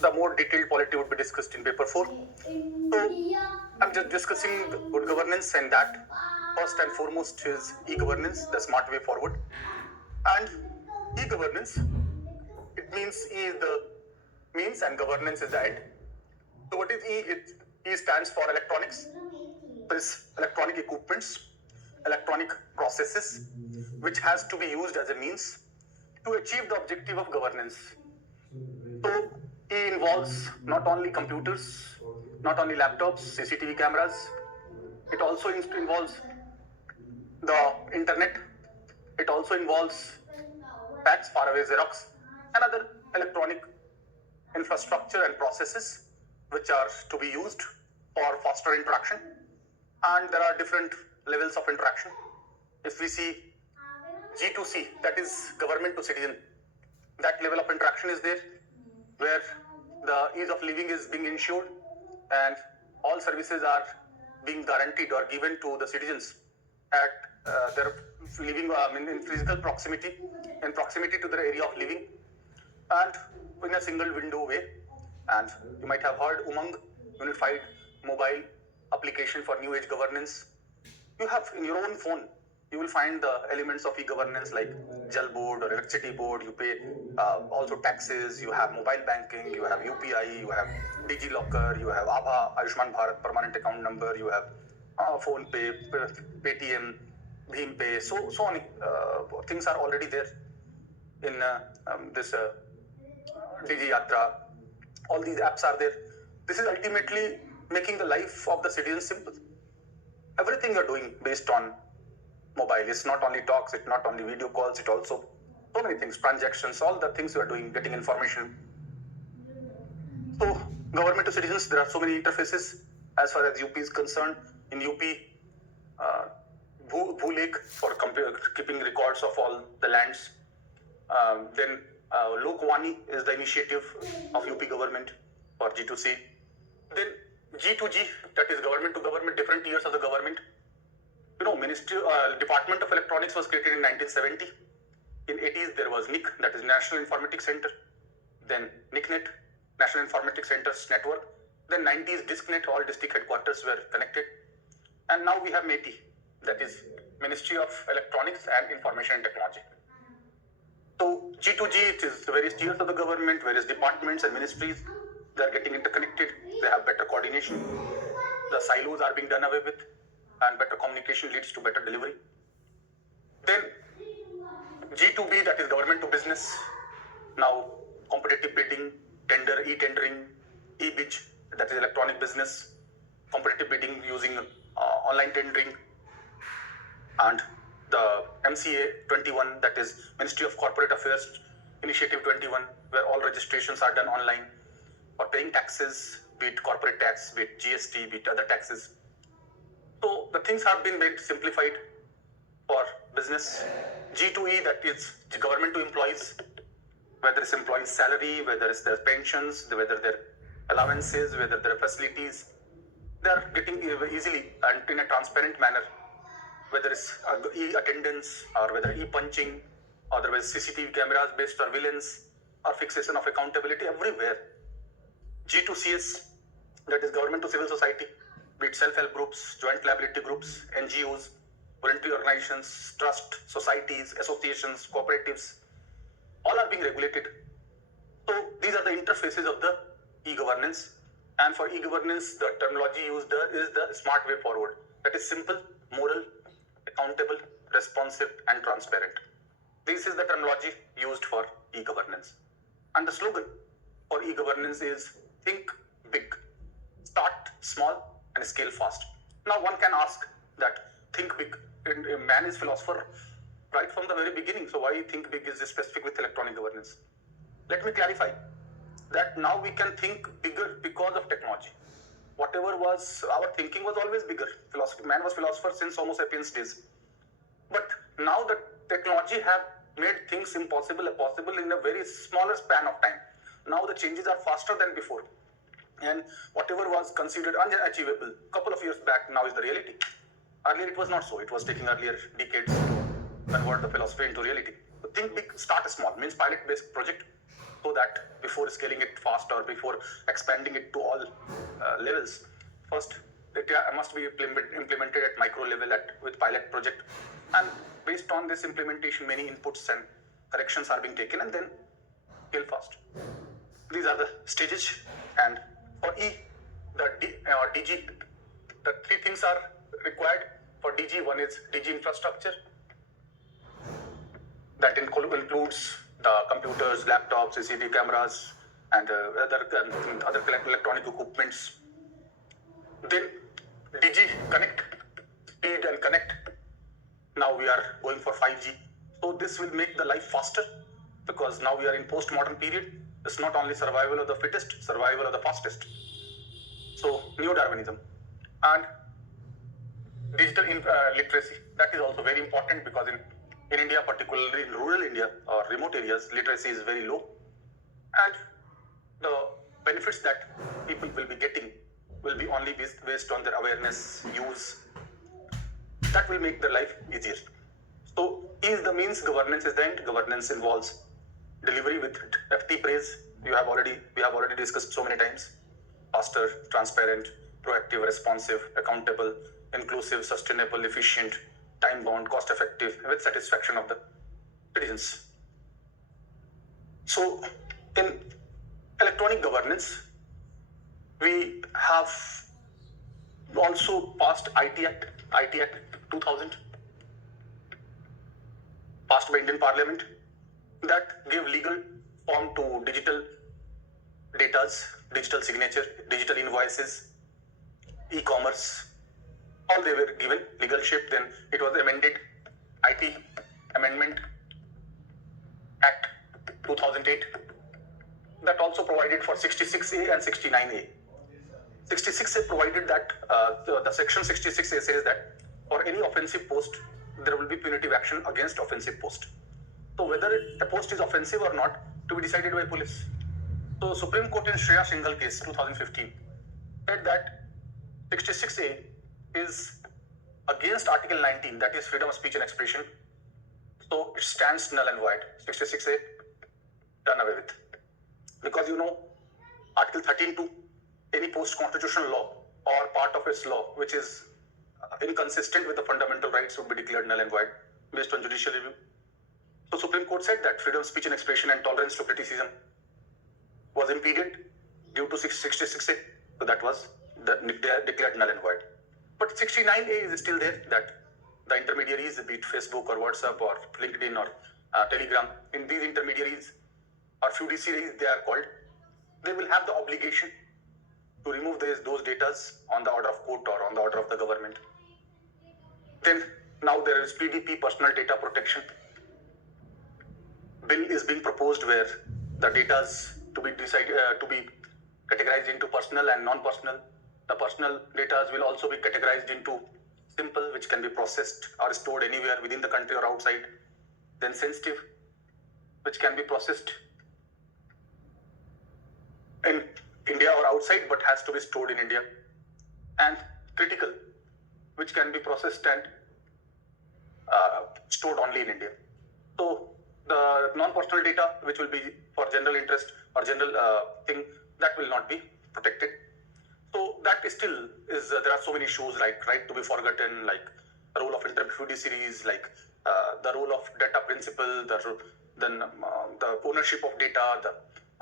the more detailed polity would be discussed in paper 4. So I'm just discussing good governance, and that first and foremost is e-governance, the smart way forward. And e-governance, it means E is the means and governance is the end. So what is E? E stands for electronics. This electronic equipments, electronic processes, which has to be used as a means to achieve the objective of governance. So E involves not only computers, not only laptops, CCTV cameras, it also involves the internet, it also involves fax, faraway Xerox, and other electronic infrastructure and processes which are to be used for faster interaction. And there are different levels of interaction. If we see G2C, that is government to citizen, that level of interaction is there, where the ease of living is being ensured and all services are being guaranteed or given to the citizens at their living in physical proximity, in proximity to their area of living, and in a single window way. And you might have heard Umang, Unified Mobile Application for New Age Governance. You have in your own phone, you will find the elements of e-governance like Jal board or electricity board. You pay also taxes, you have mobile banking, you have UPI, you have DigiLocker, you have Aabha, Ayushman Bharat permanent account number, you have phone pay, Paytm, Bheem Pay, so many things are already there in this Digi Yatra. All these apps are there. This is ultimately making the life of the citizens simple. Everything you're doing based on mobile. It's not only talks, it's not only video calls, it also so many things, transactions, all the things you are doing, getting information. So government to citizens, there are so many interfaces. As far as UP is concerned, in UP, Bhulekh for keeping records of all the lands. Then Lokwani is the initiative of UP government for G2C. Then G2G, that is government to government, different tiers of the government. You know, Department of Electronics was created in 1970. In 80s, there was NIC, that is National Informatics Center. Then NICNet, National Informatics Centers Network. Then 90s, DISCnet, all district headquarters were connected. And now we have METI, that is Ministry of Electronics and Information Technology. So G2G, it is various tiers of the government, various departments and ministries. They are getting interconnected. They have better coordination. The silos are being done away with, and better communication leads to better delivery. Then G2B, that is government to business. Now competitive bidding, tender, e-tendering, e-bid, that is electronic business, competitive bidding using online tendering, and the MCA 21, that is Ministry of Corporate Affairs Initiative 21, where all registrations are done online for paying taxes, be it corporate tax, be it GST, be it other taxes. So the things have been made simplified for business. G2E, that is government to employees, whether it's employees' salary, whether it's their pensions, whether their allowances, whether their facilities, they are getting easily and in a transparent manner, whether it's e-attendance or whether e-punching, or otherwise CCTV cameras based surveillance or fixation of accountability everywhere. G2CS, that is government to civil society, be it self-help groups, joint liability groups, NGOs, voluntary organizations, trust, societies, associations, cooperatives, all are being regulated. So these are the interfaces of the e-governance. And for e-governance, the terminology used is the smart way forward. That is simple, moral, accountable, responsive, and transparent. This is the terminology used for e-governance. And the slogan for e-governance is think big, start small, and scale fast. Now one can ask that think big, man is philosopher right from the very beginning, so why think big is specific with electronic governance? Let me clarify that now we can think bigger because of technology. Whatever was, our thinking was always bigger. Man was philosopher since Homo sapiens days. But now the technology have made things impossible possible in a very smaller span of time. Now the changes are faster than before. And whatever was considered unachievable a couple of years back now is the reality. Earlier it was not so. It was taking earlier decades to convert the philosophy into reality. So think big, start small, means pilot-based project. so that before scaling it fast or before expanding it to all levels, first it must be implemented at micro level with pilot project, and based on this implementation many inputs and corrections are being taken, and then scale fast. These are the stages. And for E, DG, the three things are required for DG. One is DG infrastructure, that includes the computers, laptops, CCTV cameras, and other electronic equipments. Then DG connect, speed and connect. Now we are going for 5G. So this will make the life faster, because now we are in postmodern period. It's not only survival of the fittest, survival of the fastest. So neo-Darwinism. And digital literacy, that is also very important, because in India, particularly in rural India or remote areas, literacy is very low. And the benefits that people will be getting will be only based on their awareness, use. That will make their life easier. So E is the means, governance is the end. Governance involves delivery with FT praise. We have already discussed so many times. Faster, transparent, proactive, responsive, accountable, inclusive, sustainable, efficient, time-bound, cost-effective, with satisfaction of the citizens. So in electronic governance, we have also passed IT Act 2000, passed by Indian Parliament, that gave legal form to digital datas, digital signature, digital invoices, e-commerce. All they were given legal shape. Then it was amended, IT Amendment Act 2008, that also provided for 66A and 69A. 66A provided that the section 66A says that for any offensive post, there will be punitive action against offensive post. So whether a post is offensive or not, to be decided by police. So Supreme Court in Shreya Shingal case 2015 said that 66A is against Article 19, that is freedom of speech and expression. So it stands null and void. 66A done away with. Because Article 13(2), any post-constitutional law or part of its law which is inconsistent with the fundamental rights would be declared null and void based on judicial review. So Supreme Court said that freedom of speech and expression and tolerance to criticism was impeded due to 66A. So that was declared null and void. But 69A is still there, that the intermediaries, be it Facebook or WhatsApp or LinkedIn or Telegram, in these intermediaries or fiduciaries they are called, they will have the obligation to remove those data on the order of court or on the order of the government. Then now there is PDP, personal data protection bill is being proposed, where the data to be categorized into personal and non-personal. The personal data will also be categorized into simple, which can be processed or stored anywhere within the country or outside. Then sensitive, which can be processed in India or outside, but has to be stored in India. And critical, which can be processed and stored only in India. So the non-personal data, which will be for general interest or general thing, that will not be protected. So that still is, there are so many issues like right to be forgotten, like the role of fiduciaries, like the role of data principle, the ownership of data,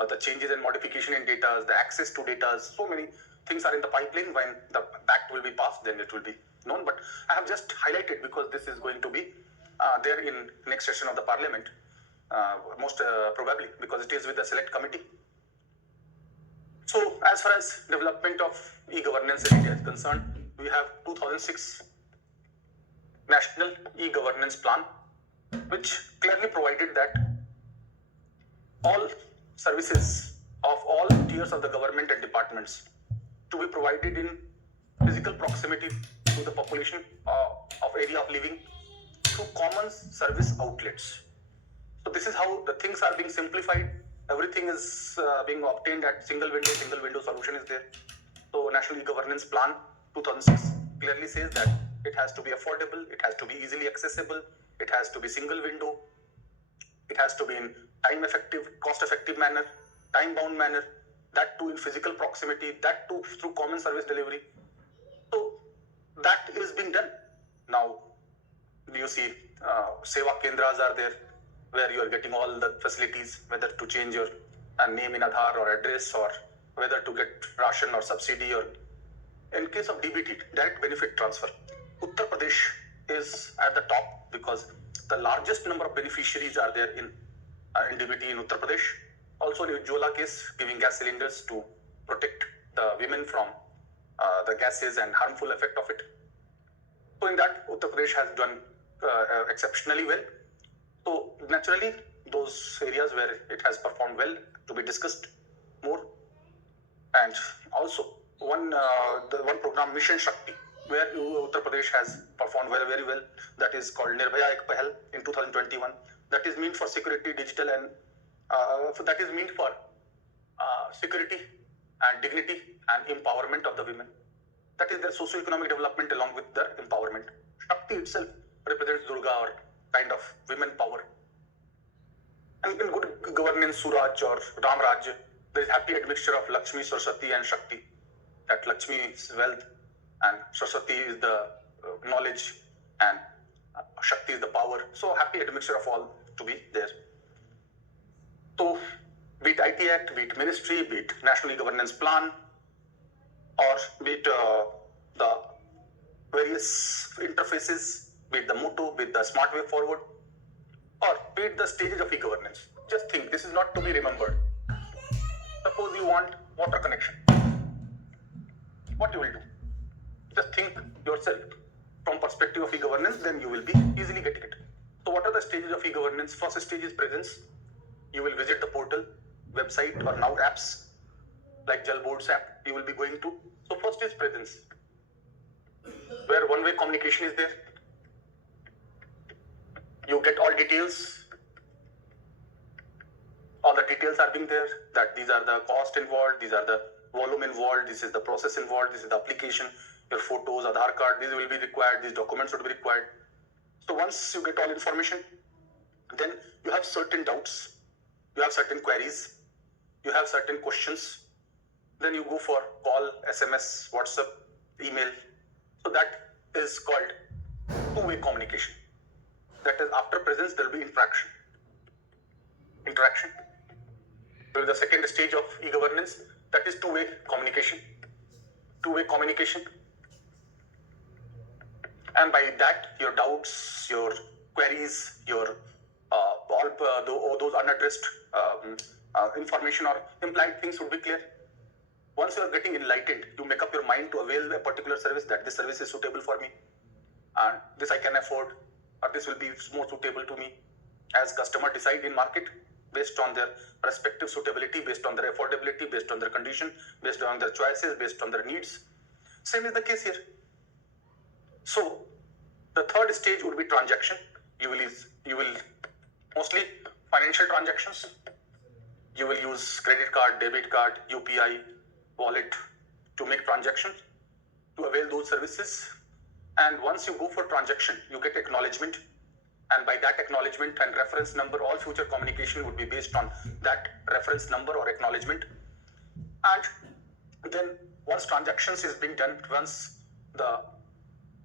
the changes and modification in data, the access to data. So many things are in the pipeline. When the act will be passed, then it will be known. But I have just highlighted because this is going to be there in next session of the Parliament, most probably, because it is with the select committee. So as far as development of e-governance in India is concerned, we have 2006 National E-Governance Plan, which clearly provided that all services of all tiers of the government and departments to be provided in physical proximity to the population of area of living through common service outlets. So this is how the things are being simplified. Everything is being obtained at single window solution is there. So National E-Governance Plan 2006 clearly says that it has to be affordable, it has to be easily accessible, it has to be single window, It has to be in time-effective, cost-effective manner, time-bound manner, that too in physical proximity, that too through common service delivery. So that is being done. Now, you see, Seva Kendras are there, where you are getting all the facilities, whether to change your name in Aadhaar or address, or whether to get ration or subsidy, or in case of DBT, direct benefit transfer, Uttar Pradesh is at the top because the largest number of beneficiaries are there in DBT in Uttar Pradesh. Also, in Ujjwala case, giving gas cylinders to protect the women from the gases and harmful effect of it. So in that, Uttar Pradesh has done exceptionally well. So naturally, those areas where it has performed well to be discussed more. And also the one program, Mission Shakti, where Uttar Pradesh has performed very well. That is called Nirbhaya Ek Pahal in 2021. That is meant for security, digital, and that is meant for security and dignity and empowerment of the women. That is their socio-economic development along with their empowerment. Shakti itself represents Durga, or kind of women power. And in good governance, Suraj or Ram Raj, there is happy admixture of Lakshmi, Saraswati and Shakti. That Lakshmi is wealth and Saraswati is the knowledge and Shakti is the power. So happy admixture of all to be there. So be it IT Act, be it ministry, be it National E-Governance Plan, or be it the various interfaces, be it the motto, be it the smart way forward, or be it the stages of e-governance. Just think, this is not to be remembered. Suppose you want water connection. What you will do? Just think yourself from perspective of e-governance, then you will be easily getting it. So what are the stages of e-governance? First stage is presence. You will visit the portal, website, or now apps like Jal Board's app you will be going to. So first is presence, where one-way communication is there. You get all details. All the details are being there, that these are the cost involved, these are the volume involved, this is the process involved, this is the application, your photos, Aadhaar card, these will be required, these documents would be required. So once you get all information, then you have certain doubts, you have certain queries, you have certain questions, then you go for call, SMS, WhatsApp, email. So that is called two-way communication. That is, after presence, there will be interaction. So the second stage of e-governance, that is two-way communication. Two-way communication. And by that, your doubts, your queries, your all those unaddressed information or implied things would be clear. Once you are getting enlightened, you make up your mind to avail a particular service, that this service is suitable for me, and this I can afford, or this will be more suitable to me. As customer decide in market based on their respective suitability, based on their affordability, based on their condition, based on their choices, based on their needs. Same is the case here. So the third stage would be transaction. You will mostly financial transactions. You will use credit card, debit card, UPI, wallet to make transactions, to avail those services. And once you go for transaction, you get acknowledgement. And by that acknowledgement and reference number, all future communication would be based on that reference number or acknowledgement. And then once transactions is being done, once the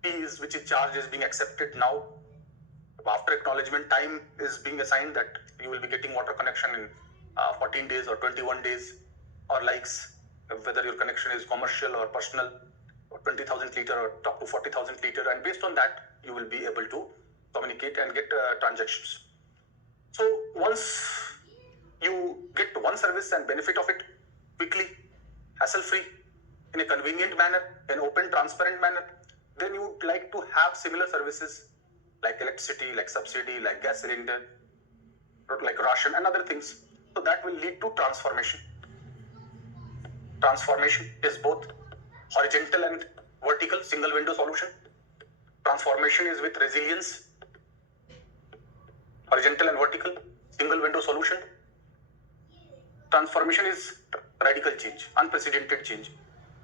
fees which is charged is being accepted, now after acknowledgement, time is being assigned that you will be getting water connection in 14 days or 21 days, or likes, whether your connection is commercial or personal, or 20,000 liter or up to 40,000 liter, and based on that you will be able to communicate and get transactions. So once you get one service and benefit of it quickly, hassle-free, in a convenient manner, an open, transparent manner, then you would like to have similar services like electricity, like subsidy, like gas cylinder, like ration and other things. So that will lead to transformation. Transformation is both horizontal and vertical, single window solution. Transformation is with resilience, horizontal and vertical, single window solution. Transformation is radical change, unprecedented change,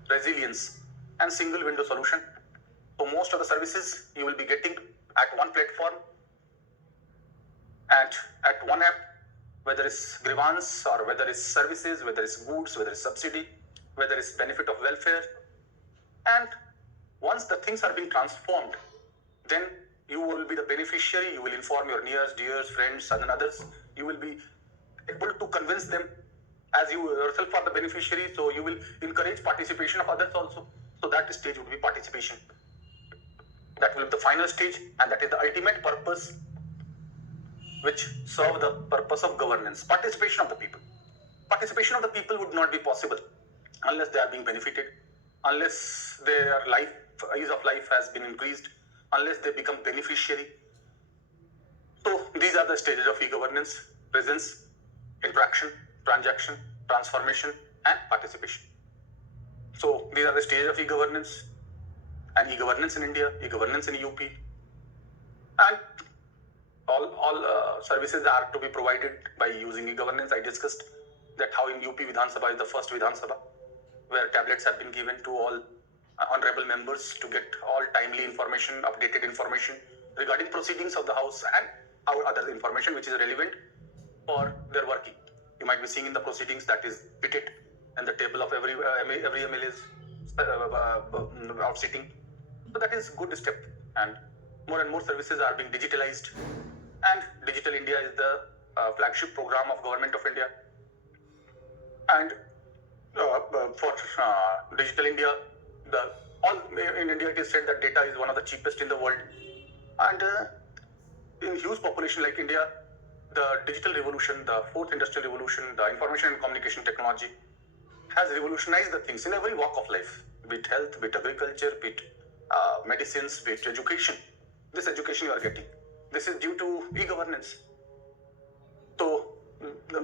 resilience, and single window solution. So most of the services you will be getting at one platform, And at one app, whether it's grievance or whether it's services, whether it's goods, whether it's subsidy, whether it's benefit of welfare, and once the things are being transformed, then you will be the beneficiary. You will inform your nears, dears, friends, and others. You will be able to convince them as you yourself are the beneficiary. So you will encourage participation of others also. So that stage would be participation. That will be the final stage, and that is the ultimate purpose which serve the purpose of governance. Participation of the people. Participation of the people would not be possible unless they are being benefited, unless their life, ease of life has been increased, unless they become beneficiary. So these are the stages of e-governance: presence, interaction, transaction, transformation, and participation. So these are the stages of e-governance, and e-governance in India, e-governance in UP, and all services are to be provided by using e-governance. I discussed that how in UP Vidhan Sabha is the first Vidhan Sabha where tablets have been given to all honorable members to get all timely information, updated information regarding proceedings of the House and our other information which is relevant for their working. You might be seeing in the proceedings that is pitted in the table of every MLA's out sitting. So that is good step, and more services are being digitalized. And Digital India is the flagship program of Government of India. And for Digital India, in India it is said that data is one of the cheapest in the world. And in huge population like India, the digital revolution, the fourth industrial revolution, the information and communication technology has revolutionized the things in every walk of life, be it health, be it agriculture, be it medicines, be it education. This education you are getting, this is due to e-governance. So,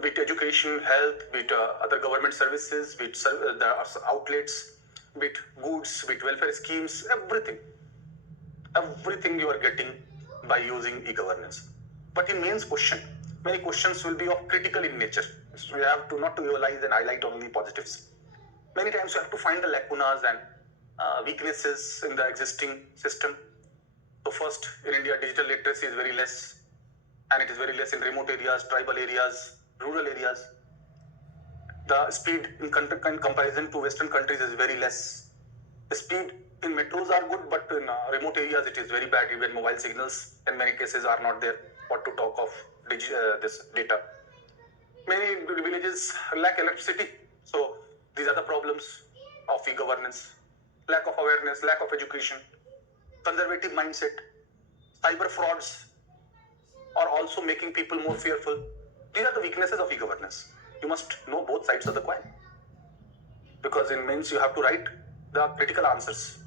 be it education, health, be it other government services, be it the outlets, be it goods, be it welfare schemes, everything you are getting by using e-governance. But in mains question, many questions will be of critical in nature. So you have to not to realize and highlight only positives. Many times you have to find the lacunas and weaknesses in the existing system. So first, in India, digital literacy is very less, and it is very less in remote areas, tribal areas, rural areas. The speed in comparison to Western countries is very less. The speed in metros are good, but in remote areas it is very bad. Even mobile signals in many cases are not there. What to talk of this data. Many villages lack electricity. So these are the problems of e-governance. Lack of awareness, lack of education, conservative mindset, cyber frauds are also making people more fearful. These are the weaknesses of e-governance. You must know both sides of the coin, because in mains you have to write the critical answers.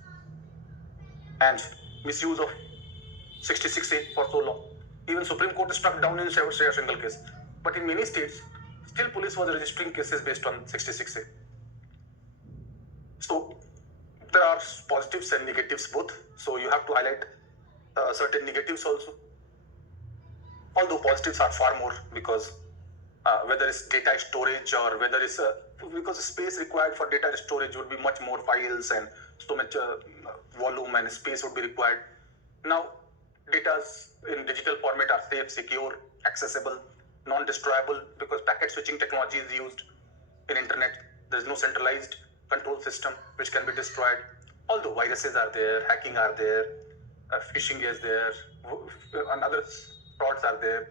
And misuse of 66A for so long. Even Supreme Court struck down in a single case. But in many states, still police was registering cases based on 66A. So there are positives and negatives both. So you have to highlight certain negatives also. Although positives are far more, because whether it's data storage or whether it's because the space required for data storage would be much more files, and so much volume and space would be required. Now, data in digital format are safe, secure, accessible, non-destroyable, because packet switching technology is used in internet. There is no centralized control system which can be destroyed. Although viruses are there, hacking are there, phishing is there, and other frauds are there,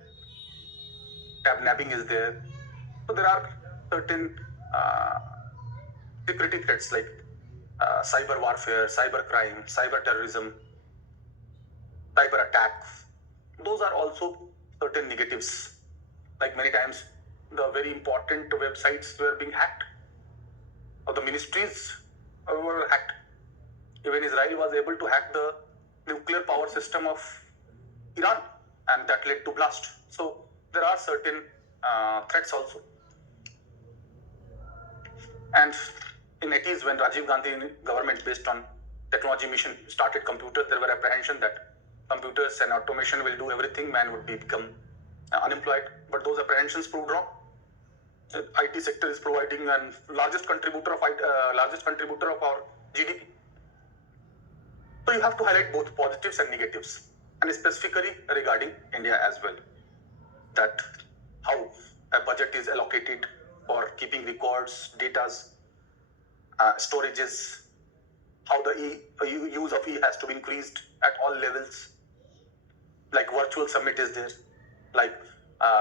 tab nabbing is there. So there are certain security threats like cyber warfare, cyber crime, cyber terrorism, cyber attacks. Those are also certain negatives. Like many times, the very important websites were being hacked, or the ministries were hacked. Even Israel was able to hack the nuclear power system of Iran, and that led to blast. So there are certain threats also. And in 80s, when Rajiv Gandhi government, based on technology mission, started computers, there were apprehension that computers and automation will do everything, man would become unemployed. But those apprehensions proved wrong. The IT sector is providing and largest contributor of our GDP. So you have to highlight both positives and negatives, and specifically regarding India as well. that how a budget is allocated for keeping records, datas, storages, how the use of E has to be increased at all levels. Like virtual summit is there, like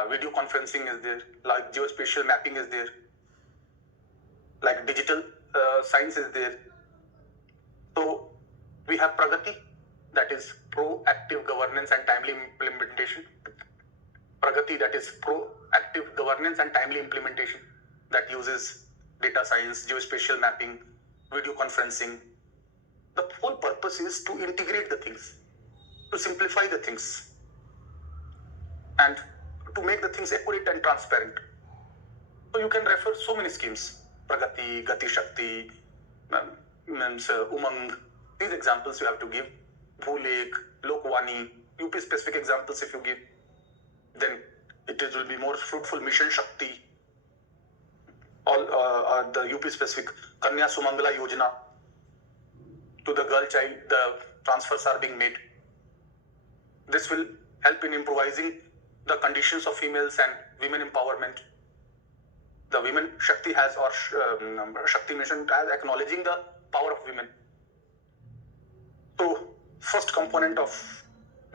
video conferencing is there, like geospatial mapping is there, like digital science is there. So we have Pragati, that is proactive governance and timely implementation. Pragati, that is proactive governance and timely implementation, that uses data science, geospatial mapping, video conferencing. The whole purpose is to integrate the things, to simplify the things, and to make the things accurate and transparent. So you can refer so many schemes, Pragati, Gati Shakti, Umang. These examples you have to give. Bhulek, Lokwani, UP specific examples if you give, then it will be more fruitful. Mission Shakti, all the UP specific. Kanya Sumangala Yojana, to the girl child, the transfers are being made. This will help in improvising the conditions of females and women empowerment. The Women Shakti has, or Shakti Mission has, acknowledging the power of women. So, first component of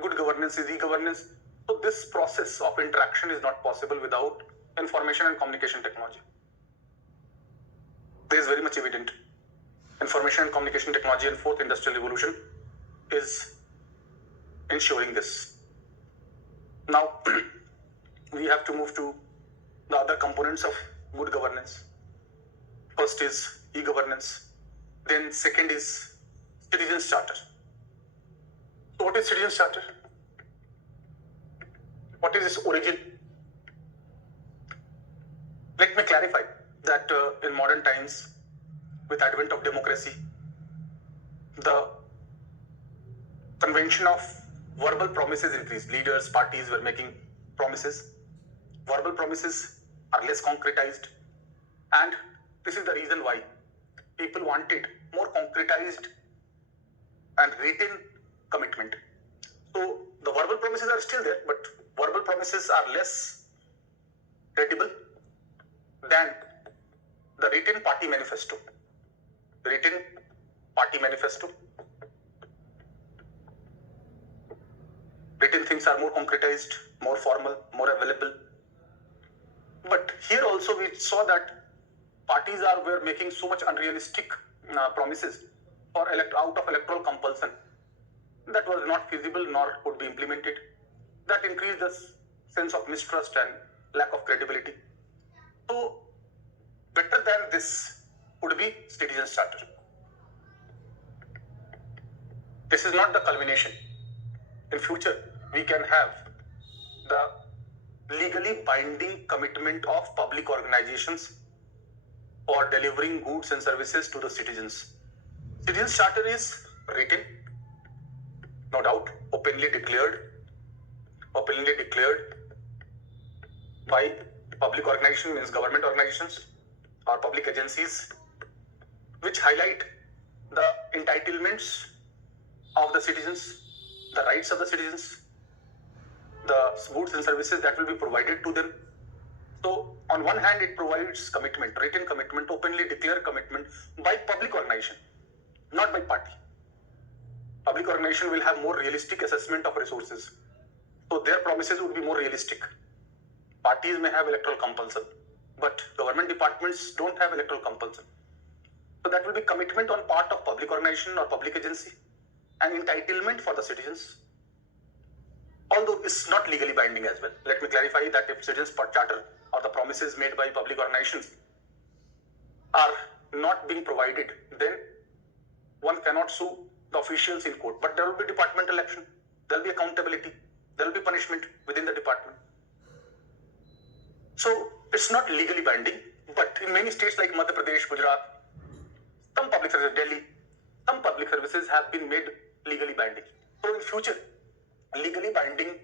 good governance is e-governance. So, this process of interaction is not possible without information and communication technology. This is very much evident. Information and communication technology and fourth industrial revolution is ensuring this. Now, we have to move to the other components of good governance. First is e-governance. Then second is Citizens Charter. So what is Citizens Charter? What is its origin? Let me clarify that in modern times, with advent of democracy, the convention of verbal promises increased. Leaders, parties were making promises. Verbal promises are less concretized, and this is the reason why people wanted more concretized and written commitment. So the verbal promises are still there, but verbal promises are less credible than the written party manifesto. Written party manifesto. Written things are more concretized, more formal, more available. But here also we saw that parties were making so much unrealistic promises for out of electoral compulsion. That was not feasible nor could be implemented. That increased the sense of mistrust and lack of credibility. So better than this would be Citizens Charter. This is not the culmination. In future, we can have the legally binding commitment of public organizations for delivering goods and services to the citizens. Citizens Charter is written, no doubt, openly declared by public organizations, means government organizations or public agencies, which highlight the entitlements of the citizens, the rights of the citizens, the goods and services that will be provided to them. So on one hand, it provides commitment, written commitment, openly declared commitment by public organization, not by party. Public organization will have more realistic assessment of resources. So their promises would be more realistic. Parties may have electoral compulsion, but government departments don't have electoral compulsion. So that will be commitment on part of public organization or public agency, and entitlement for the citizens. Although it's not legally binding as well. Let me clarify that if Citizens Charter or the promises made by public organizations are not being provided, then one cannot sue the officials in court. But there will be departmental action, there will be accountability, there will be punishment within the department. So it's not legally binding, but in many states like Madhya Pradesh, Gujarat, some public services, Delhi, some public services have been made legally binding. So in future, legally binding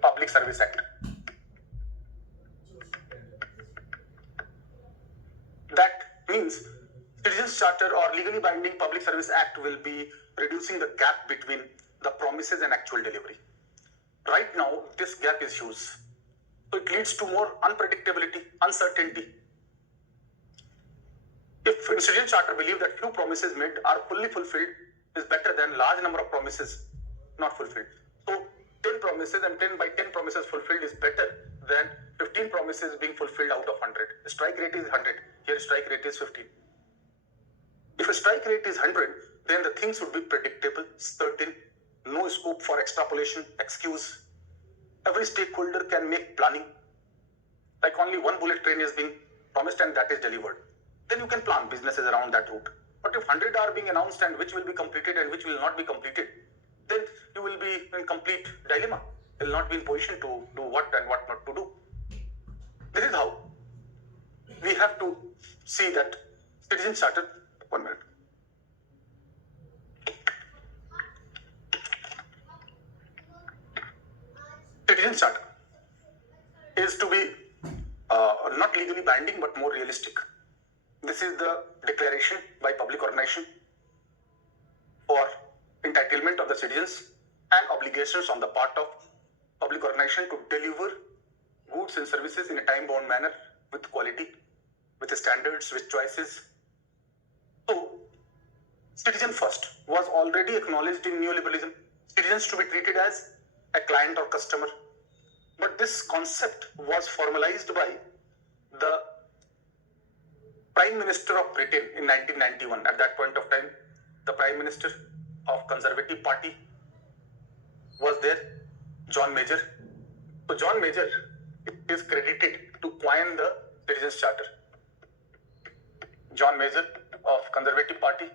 Public Service Act. That means Citizens Charter or legally binding Public Service Act will be reducing the gap between the promises and actual delivery. Right now, this gap is huge. So it leads to more unpredictability, uncertainty. If Citizen Charter believe that few promises made are fully fulfilled is better than large number of promises not fulfilled. So 10 promises and 10 by 10 promises fulfilled is better than 15 promises being fulfilled out of 100. The strike rate is 100. Here strike rate is 15. If a strike rate is 100, then the things would be predictable, certain, no scope for extrapolation, excuse. Every stakeholder can make planning. Like only one bullet train is being promised and that is delivered. Then you can plan businesses around that route. But if 100 are being announced and which will be completed and which will not be completed, then you will be in complete dilemma. You will not be in position to do what and what not to do. This is how we have to see that Citizen Charter. 1 minute. Citizen Charter is to be not legally binding but more realistic. This is the declaration by public organization for entitlement of the citizens and obligations on the part of public organization to deliver goods and services in a time-bound manner with quality, with standards, with choices. So, citizen first was already acknowledged in neoliberalism. Citizens to be treated as a client or customer. But this concept was formalized by the Prime Minister of Britain in 1991. At that point of time, the Prime Minister of Conservative Party was there, John Major. So John Major is credited to coin the Citizens Charter. John Major of Conservative Party,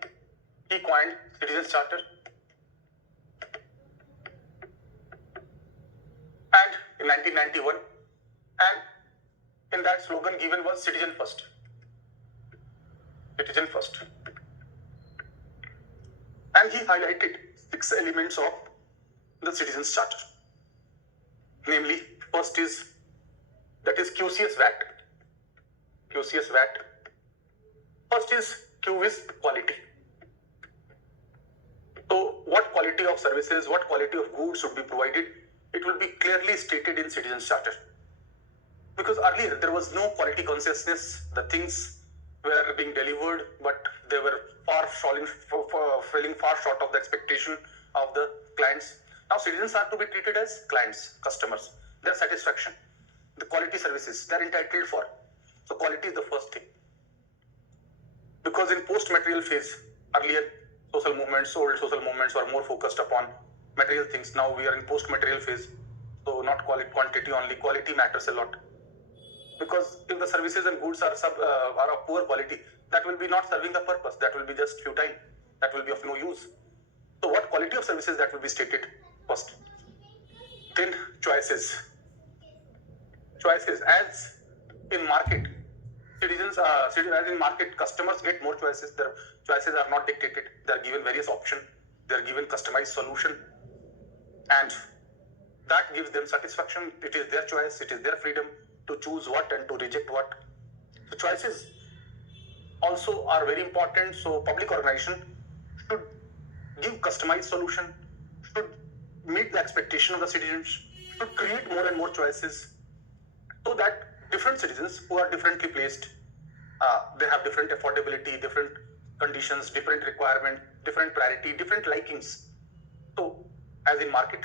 he coined Citizens Charter. And in 1991, and in that slogan given was Citizen First. Citizen First. And he highlighted 6 elements of the Citizens Charter. Namely, first is, that is QCS VAT. QCS VAT. First is Q is quality. So what quality of services, what quality of goods should be provided, it will be clearly stated in Citizens Charter. Because earlier there was no quality consciousness, the things were being delivered, but they were falling far short of the expectation of the clients. Now citizens are to be treated as clients, customers, their satisfaction, the quality services they are entitled for. So quality is the first thing. Because in post-material phase, earlier social movements, old social movements were more focused upon material things. Now we are in post-material phase, so not quantity only, quality matters a lot. Because if the services and goods are of poor quality, that will be not serving the purpose, that will be just futile, that will be of no use. So what quality of services, that will be stated first. Then choices. Choices, as in market, citizens, as in market, customers get more choices. Their choices are not dictated, they are given various options, they are given customized solution, and that gives them satisfaction. It is their choice, it is their freedom to choose what and to reject what. The choices also are very important. So public organization should give customized solution, should meet the expectation of the citizens, should create more and more choices, so that different citizens who are differently placed, they have different affordability, different conditions, different requirement, different priority, different likings. So as in market,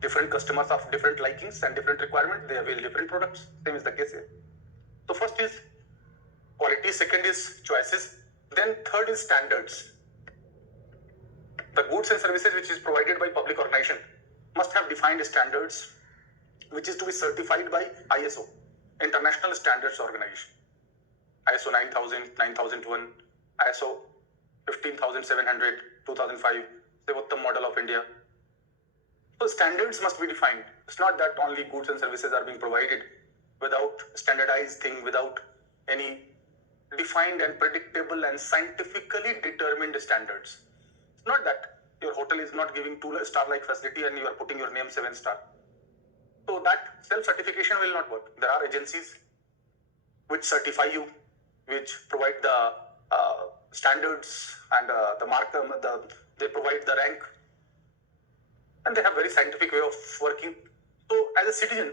different customers of different likings and different requirements, they avail different products. Same is the case here. So first is quality, second is choices, then third is standards. The goods and services which is provided by public organization must have defined standards which is to be certified by ISO, International Standards Organization. ISO 9000, 9001, ISO 15700, 2005, Sevottam Model of India. So standards must be defined. It's not that only goods and services are being provided without standardized thing, without any defined and predictable and scientifically determined standards. It's not that your hotel is not giving 2-star-like facility and you are putting your name 7-star. So that self-certification will not work. There are agencies which certify you, which provide the standards and the mark, they provide the rank. and they have very scientific way of working. So as a citizen,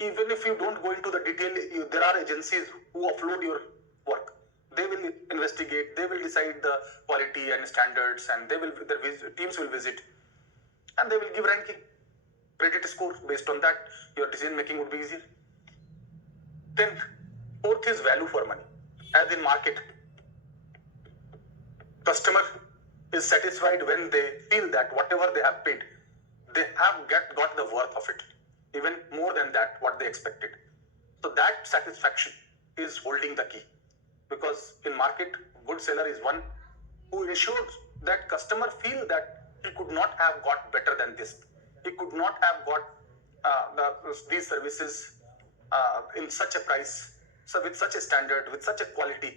even if you don't go into the detail, there are agencies who upload your work. They will investigate, they will decide the quality and standards, and their teams will visit, and they will give ranking, credit score. Based on that, your decision making would be easier. Then fourth is value for money. As in market, customer is satisfied when they feel that whatever they have paid, they have got the worth of it, even more than that what they expected. So that satisfaction is holding the key, because in market, good seller is one who ensures that customer feel that he could not have got better than this. He could not have got these services in such a price, so with such a standard, with such a quality.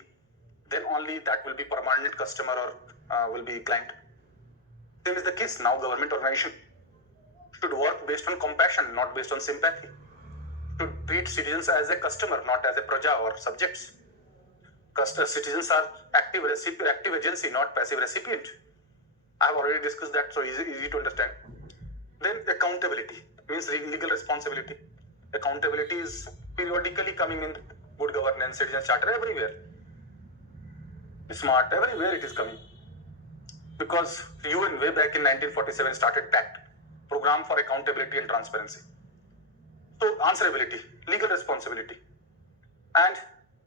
Then only that will be permanent customer or will be client. Same is the case now. Government organization should work based on compassion, not based on sympathy. Should treat citizens as a customer, not as a praja or subjects. Citizens are active agency, not passive recipient. I have already discussed that, so easy to understand. Then accountability means legal responsibility. Accountability is periodically coming in good governance, citizen charter, everywhere. Smart, everywhere it is coming. Because UN way back in 1947 started PACT, Program for Accountability and Transparency. So answerability, legal responsibility. And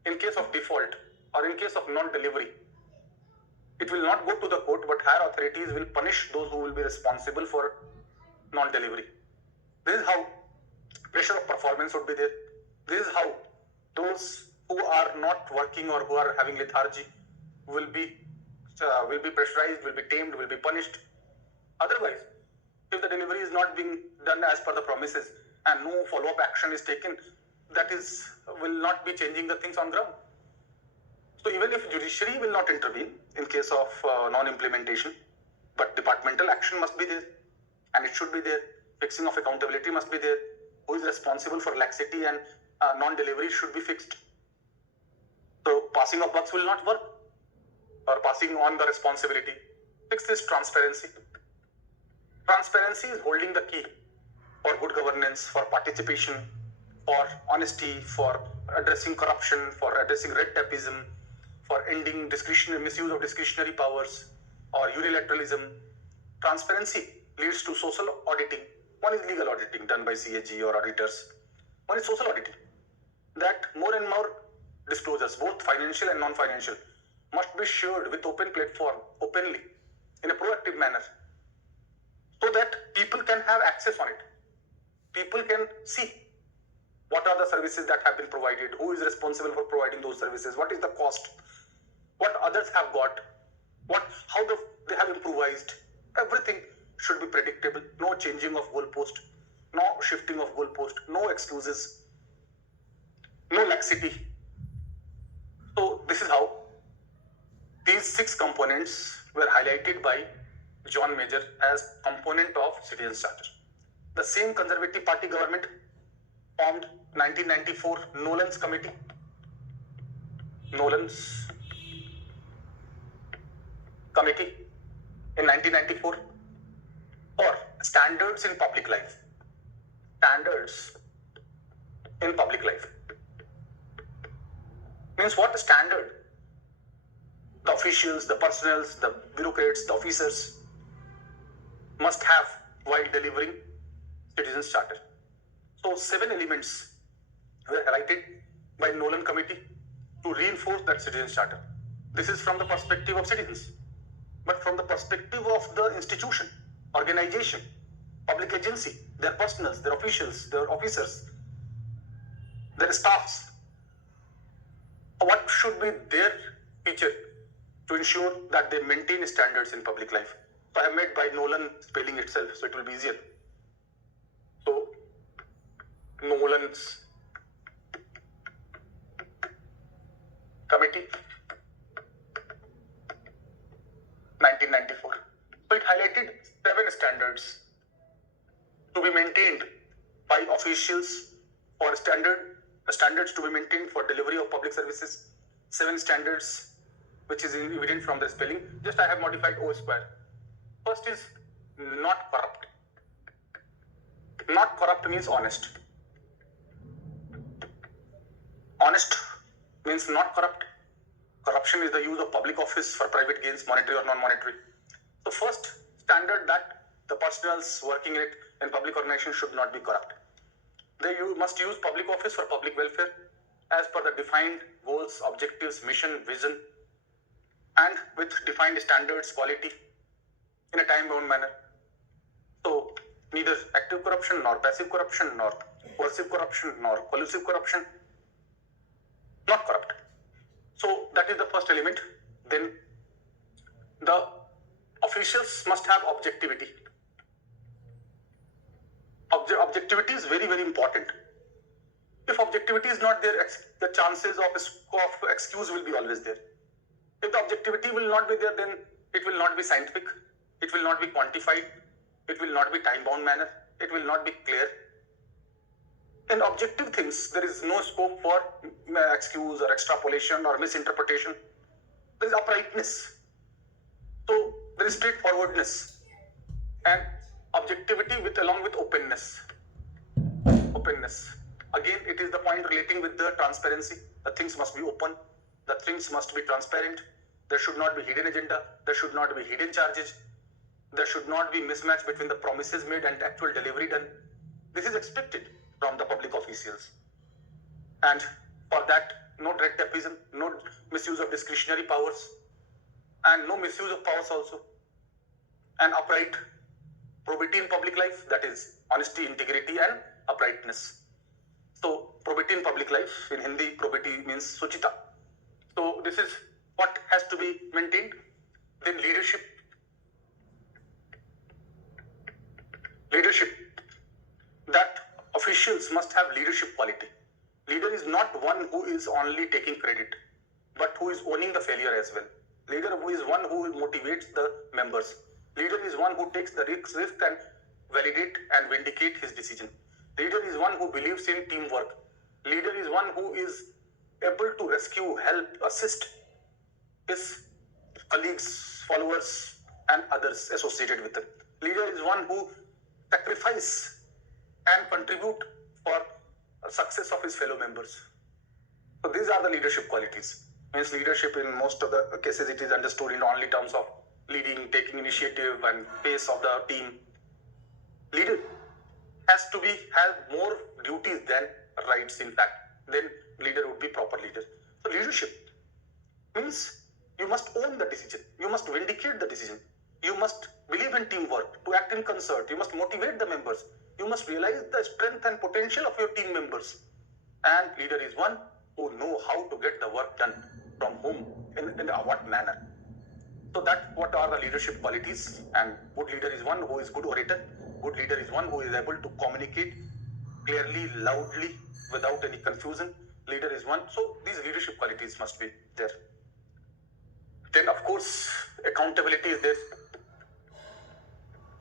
in case of default or in case of non-delivery, it will not go to the court, but higher authorities will punish those who will be responsible for non-delivery. This is how pressure of performance would be there. This is how those who are not working or who are having lethargy will be pressurized, will be tamed, will be punished. Otherwise, if the delivery is not being done as per the promises and no follow-up action is taken, that will not be changing the things on ground. So even if judiciary will not intervene in case of non-implementation, but departmental action must be there, and it should be there. Fixing of accountability must be there. Who is responsible for laxity and non-delivery should be fixed. So passing of bucks will not work, or passing on the responsibility. Sixth is transparency. Transparency is holding the key for good governance, for participation, for honesty, for addressing corruption, for addressing red tapeism, for ending misuse of discretionary powers or unilateralism. Transparency leads to social auditing. One is legal auditing done by CAG or auditors. One is social auditing. That more and more disclosures, both financial and non-financial, must be shared with open platform, openly, in a proactive manner, so that people can have access on it. People can see what are the services that have been provided, who is responsible for providing those services, what is the cost, what others have got, how they have improvised. Everything should be predictable. No changing of goalpost, no shifting of goalpost, no excuses, no laxity. So this is how these 6 components were highlighted by John Major as component of Citizens Charter. The same Conservative Party government formed 1994 Nolan's Committee. Nolan's Committee in 1994 for standards in public life. Standards in public life means what? Standard the officials, the personnels, the bureaucrats, the officers must have while delivering Citizens Charter. So 7 elements were highlighted by Nolan Committee to reinforce that Citizens Charter. This is from the perspective of citizens, but from the perspective of the institution, organization, public agency, their personnels, their officials, their officers, their staffs, what should be their feature to ensure that they maintain standards in public life. So I have made by Nolan spelling itself, so it will be easier. So Nolan's Committee, 1994. So it highlighted 7 standards to be maintained by officials, or standards to be maintained for delivery of public services. 7 standards, which is evident from the spelling. Just I have modified O square. First is not corrupt. Not corrupt means honest. Honest means not corrupt. Corruption is the use of public office for private gains, monetary or non-monetary. The first standard that the personnels working in public organization should not be corrupt. They must use public office for public welfare as per the defined goals, objectives, mission, vision, and with defined standards, quality, in a time-bound manner. So neither active corruption, nor passive corruption, nor coercive corruption, nor collusive corruption, not corrupt. So that is the first element. Then the officials must have objectivity. Objectivity is very, very important. If objectivity is not there, the chances of excuse will be always there. If the objectivity will not be there, then it will not be scientific, it will not be quantified, it will not be time-bound manner, it will not be clear. In objective things, there is no scope for excuse or extrapolation or misinterpretation. There is uprightness. So there is straightforwardness and objectivity along with openness. Openness. Again, it is the point relating with the transparency. The things must be open. The things must be transparent. There should not be hidden agenda. There should not be hidden charges. There should not be mismatch between the promises made and actual delivery done. This is expected from the public officials. And for that, no red tapeism, no misuse of discretionary powers, and no misuse of powers also. And upright probity in public life, that is honesty, integrity, and uprightness. So probity in public life, in Hindi, probity means suchita. So this is what has to be maintained. Then leadership. Leadership. That officials must have leadership quality. Leader is not one who is only taking credit, but who is owning the failure as well. Leader who is one who motivates the members. Leader is one who takes the risk and validate and vindicate his decision. Leader is one who believes in teamwork. Leader is one who is able to rescue, help, assist his colleagues, followers, and others associated with them. Leader is one who sacrifices and contribute for success of his fellow members. So these are the leadership qualities. Means leadership in most of the cases it is understood in only terms of leading, taking initiative, and pace of the team. Leader has to have more duties than rights. In fact, then leader would be proper leader. So leadership means you must own the decision. You must vindicate the decision. You must believe in teamwork, to act in concert. You must motivate the members. You must realize the strength and potential of your team members. And leader is one who know how to get the work done, from whom, in what manner. So that what are the leadership qualities. And good leader is one who is good orator. Good leader is one who is able to communicate clearly, loudly, without any confusion. Leader is one. So these leadership qualities must be there. Then of course, accountability is there.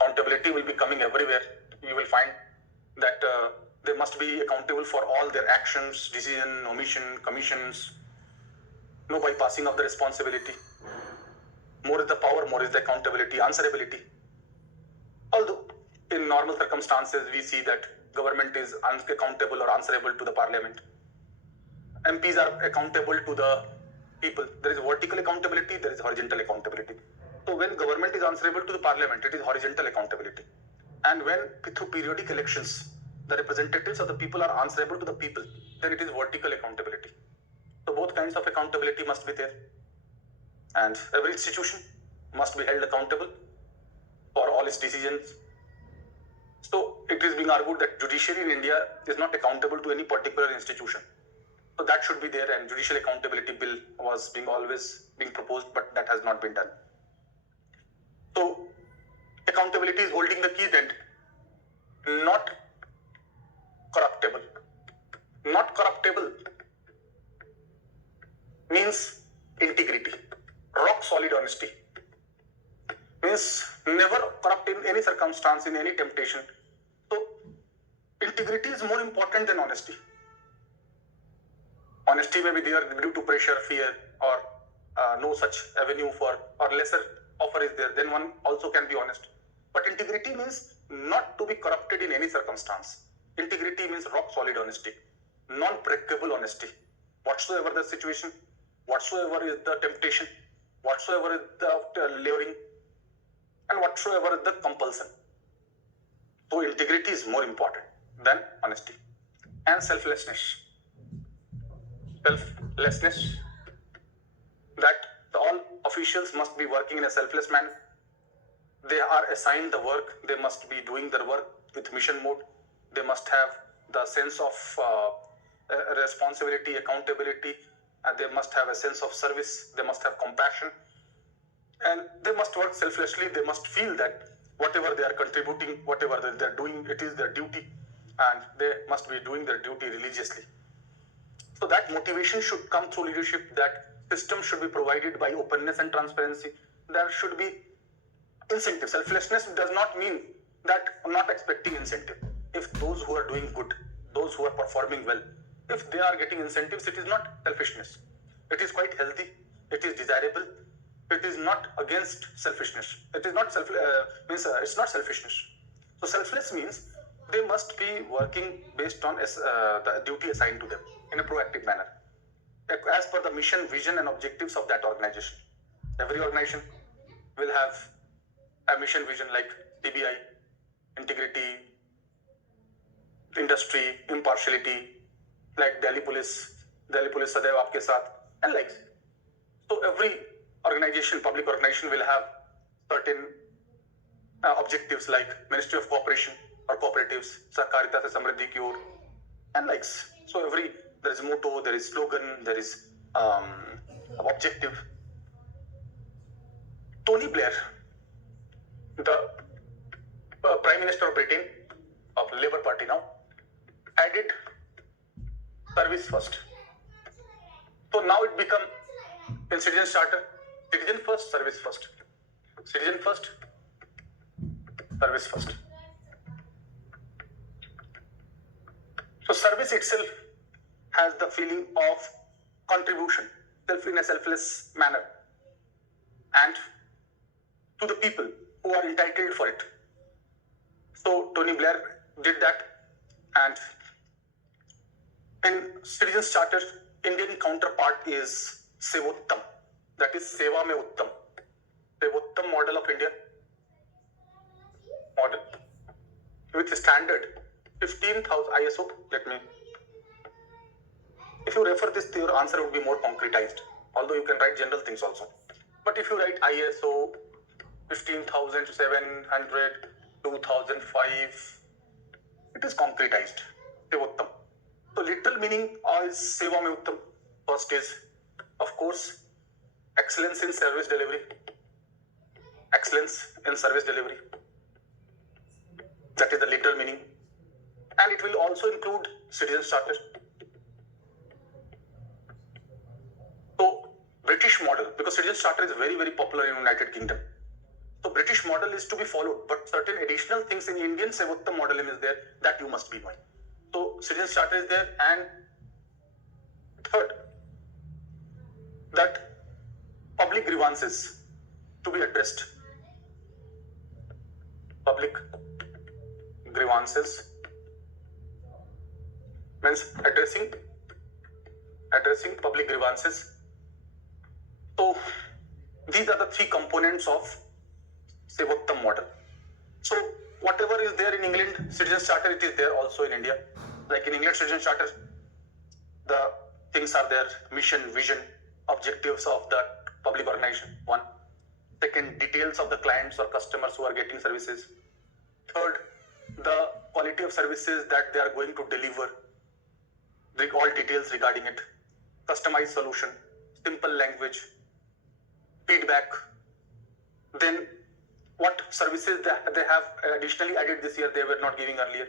Accountability will be coming everywhere. You will find that they must be accountable for all their actions, decision, omission, commissions. No bypassing of the responsibility. More is the power, more is the accountability, answerability. Although in normal circumstances, we see that government is unaccountable or answerable to the parliament. MPs are accountable to the people. There is vertical accountability, there is horizontal accountability. So when government is answerable to the parliament, it is horizontal accountability. And when through periodic elections, the representatives of the people are answerable to the people, then it is vertical accountability. So both kinds of accountability must be there. And every institution must be held accountable for all its decisions. So it is being argued that judiciary in India is not accountable to any particular institution. So that should be there, and judicial accountability bill was always being proposed, but that has not been done. So accountability is holding the key then. Not corruptible. Not corruptible means integrity. Rock solid honesty. Means never corrupt in any circumstance, in any temptation. So integrity is more important than honesty. Honesty may be there due to pressure, fear, or no such avenue for, or lesser offer is there, then one also can be honest. But integrity means not to be corrupted in any circumstance. Integrity means rock solid honesty, non-breakable honesty. Whatsoever the situation, whatsoever is the temptation, whatsoever is the luring, and whatsoever is the compulsion. So integrity is more important than honesty. And selflessness. Selflessness, that all officials must be working in a selfless manner. They are assigned the work, they must be doing their work with mission mode. They must have the sense of responsibility, accountability, and they must have a sense of service, they must have compassion, and they must work selflessly. They must feel that whatever they are contributing, whatever they are doing, it is their duty, and they must be doing their duty religiously. So that motivation should come through leadership, that system should be provided by openness and transparency. There should be incentive. Selflessness does not mean that not expecting incentive. If those who are doing good, those who are performing well, if they are getting incentives, it is not selfishness. It is quite healthy. It is desirable. It is not against selfishness. It is not it's not selfishness. So selfless means they must be working based on the duty assigned to them in a proactive manner, as per the mission, vision, and objectives of that organization. Every organization will have a mission vision like TBI, integrity, industry, impartiality, like Delhi Police Sadaiv Aapke Saath, and like. So every organization, public organization, will have certain objectives like Ministry of Cooperation or cooperatives, Sahkarita se Samriddhi ki Or, and likes. So there is motto, there is slogan, there is objective. Tony Blair, the Prime Minister of Britain, of Labour Party now, added service first. So now it become in Citizens Charter, citizen first, service first. Citizen first, service first. So service itself has the feeling of contribution, in a selfless manner, and to the people who are entitled for it. So Tony Blair did that, and in Citizens Charter, Indian counterpart is Sevottam, that is Seva Mein Uttam. Sevottam model of India model with standard 15,000 ISO. If you refer this, your answer would be more concretized, although you can write general things also. But if you write ISO 15,700, 2005, it is concretized. Sevottam. So literal meaning is Seva Mein Uttam. First is, of course, excellence in service delivery. Excellence in service delivery. That is the literal meaning. And it will also include Citizens Charter. So British model, because Citizens Charter is very, very popular in United Kingdom. So British model is to be followed, but certain additional things in Indian Sevottam model is there that you must be knowing. So Citizens Charter is there, and third, that public grievances to be addressed. Public grievances means addressing public grievances. So these are the three components of Sevottam model. So whatever is there in England Citizens Charter, it is there also in India. Like in England Citizens Charter, the things are there: mission, vision, objectives of the public organization. One. Second, details of the clients or customers who are getting services. Third, the quality of services that they are going to deliver, all details regarding it. Customized solution, simple language, feedback. Then what services they have additionally added this year they were not giving earlier.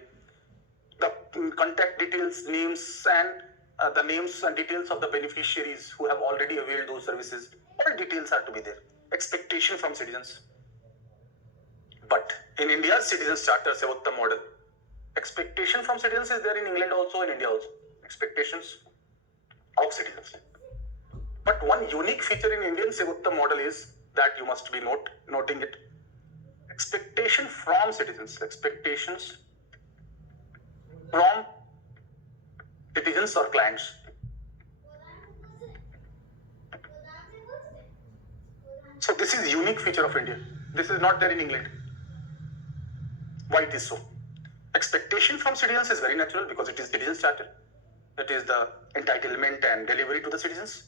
The contact details, names, and the names and details of the beneficiaries who have already availed those services. All details are to be there. Expectation from citizens. But in India's Citizens Charter Sevottam model, expectation from citizens is there in England also, in India also. Expectations of citizens. But one unique feature in Indian Sevottam model is that you must be noting it. expectation from citizens, expectations from citizens or clients. So this is unique feature of India. This is not there in England. Why it is so? Expectation from citizens is very natural because it is citizens charter. It is the entitlement and delivery to the citizens.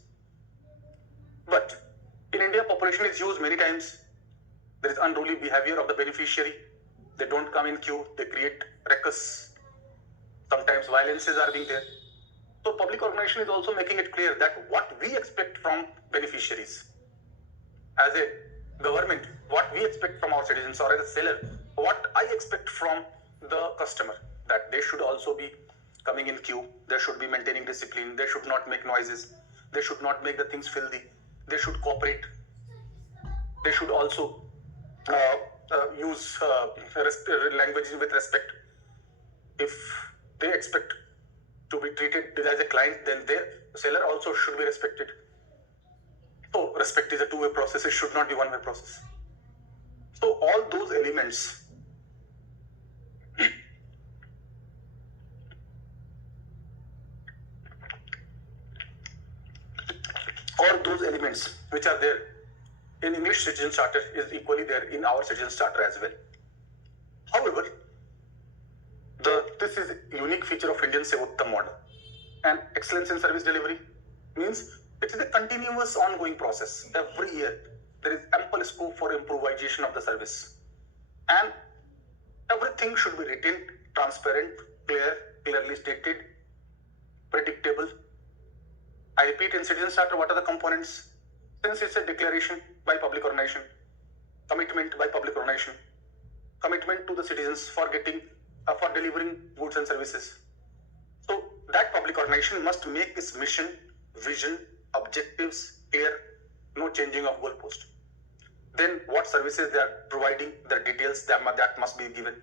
But in India, population is used many times. There is unruly behavior of the beneficiary. They don't come in queue. They create ruckus. Sometimes violences are being there. So public organization is also making it clear that what we expect from beneficiaries as a government, what we expect from our citizens, or as a seller, what I expect from the customer, that they should also be coming in queue, they should be maintaining discipline, they should not make noises, they should not make the things filthy, they should cooperate, they should also use language with respect. If they expect to be treated as a client, then their seller also should be respected. So respect is a two-way process, it should not be one-way process. So all those elements which are there in English Citizen Charter is equally there in our Citizen Charter as well. However, this is a unique feature of Indian Sevottam model. And excellence in service delivery means it is a continuous ongoing process. Every year there is ample scope for improvisation of the service. And everything should be written, transparent, clearly stated, predictable. I repeat, in Citizen Charter, what are the components? Since it's a declaration by public organization, commitment by public organization, commitment to the citizens for delivering goods and services. So that public organization must make its mission, vision, objectives clear, no changing of goalpost. Then what services they are providing, their details that must be given.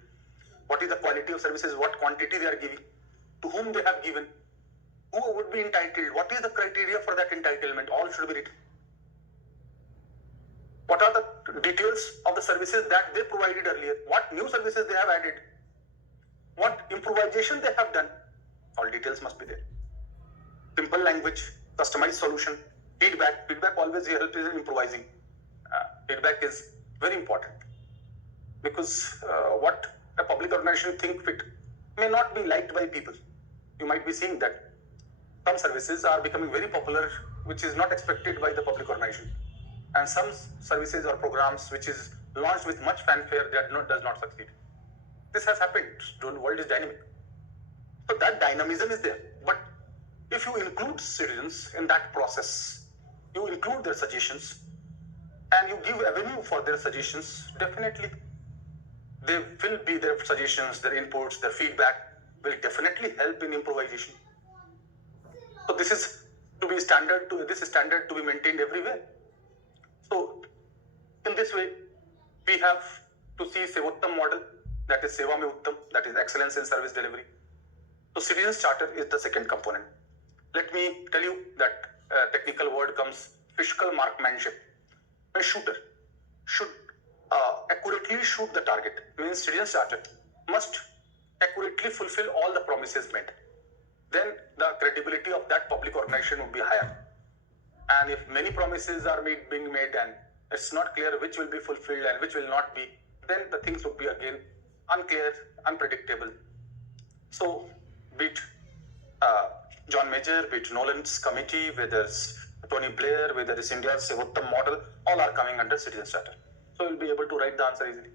What is the quality of services, what quantity they are giving, to whom they have given, who would be entitled, what is the criteria for that entitlement, all should be written. What are the details of the services that they provided earlier, what new services they have added, what improvisation they have done, all details must be there. Simple language, customized solution, feedback always helps in improvising. Feedback is very important because what a public organization think fit may not be liked by people. You might be seeing that some services are becoming very popular, which is not expected by the public organization, and some services or programs which is launched with much fanfare that does not succeed. This has happened. The world is dynamic, so that dynamism is there. But if you include citizens in that process, you include their suggestions, and you give avenue for their suggestions, definitely they will be their suggestions, their inputs, their feedback will definitely help in improvisation. So this is standard to be maintained everywhere. So in this way, we have to see Sevottam model, that is Seva Mein Uttam, that is excellence in service delivery. So Citizens Charter is the second component. Let me tell you that technical word comes fiscal marksmanship. A shooter should accurately shoot the target. Means Citizens Charter must accurately fulfill all the promises made. Then the credibility of that public organization would be higher. And if many promises are being made and it's not clear which will be fulfilled and which will not be, then the things would be again unclear, unpredictable. So be it John Major, be it Nolan's committee, whether it's Tony Blair, whether it's India's Sevottam model, all are coming under Citizens Charter. So you'll be able to write the answer easily.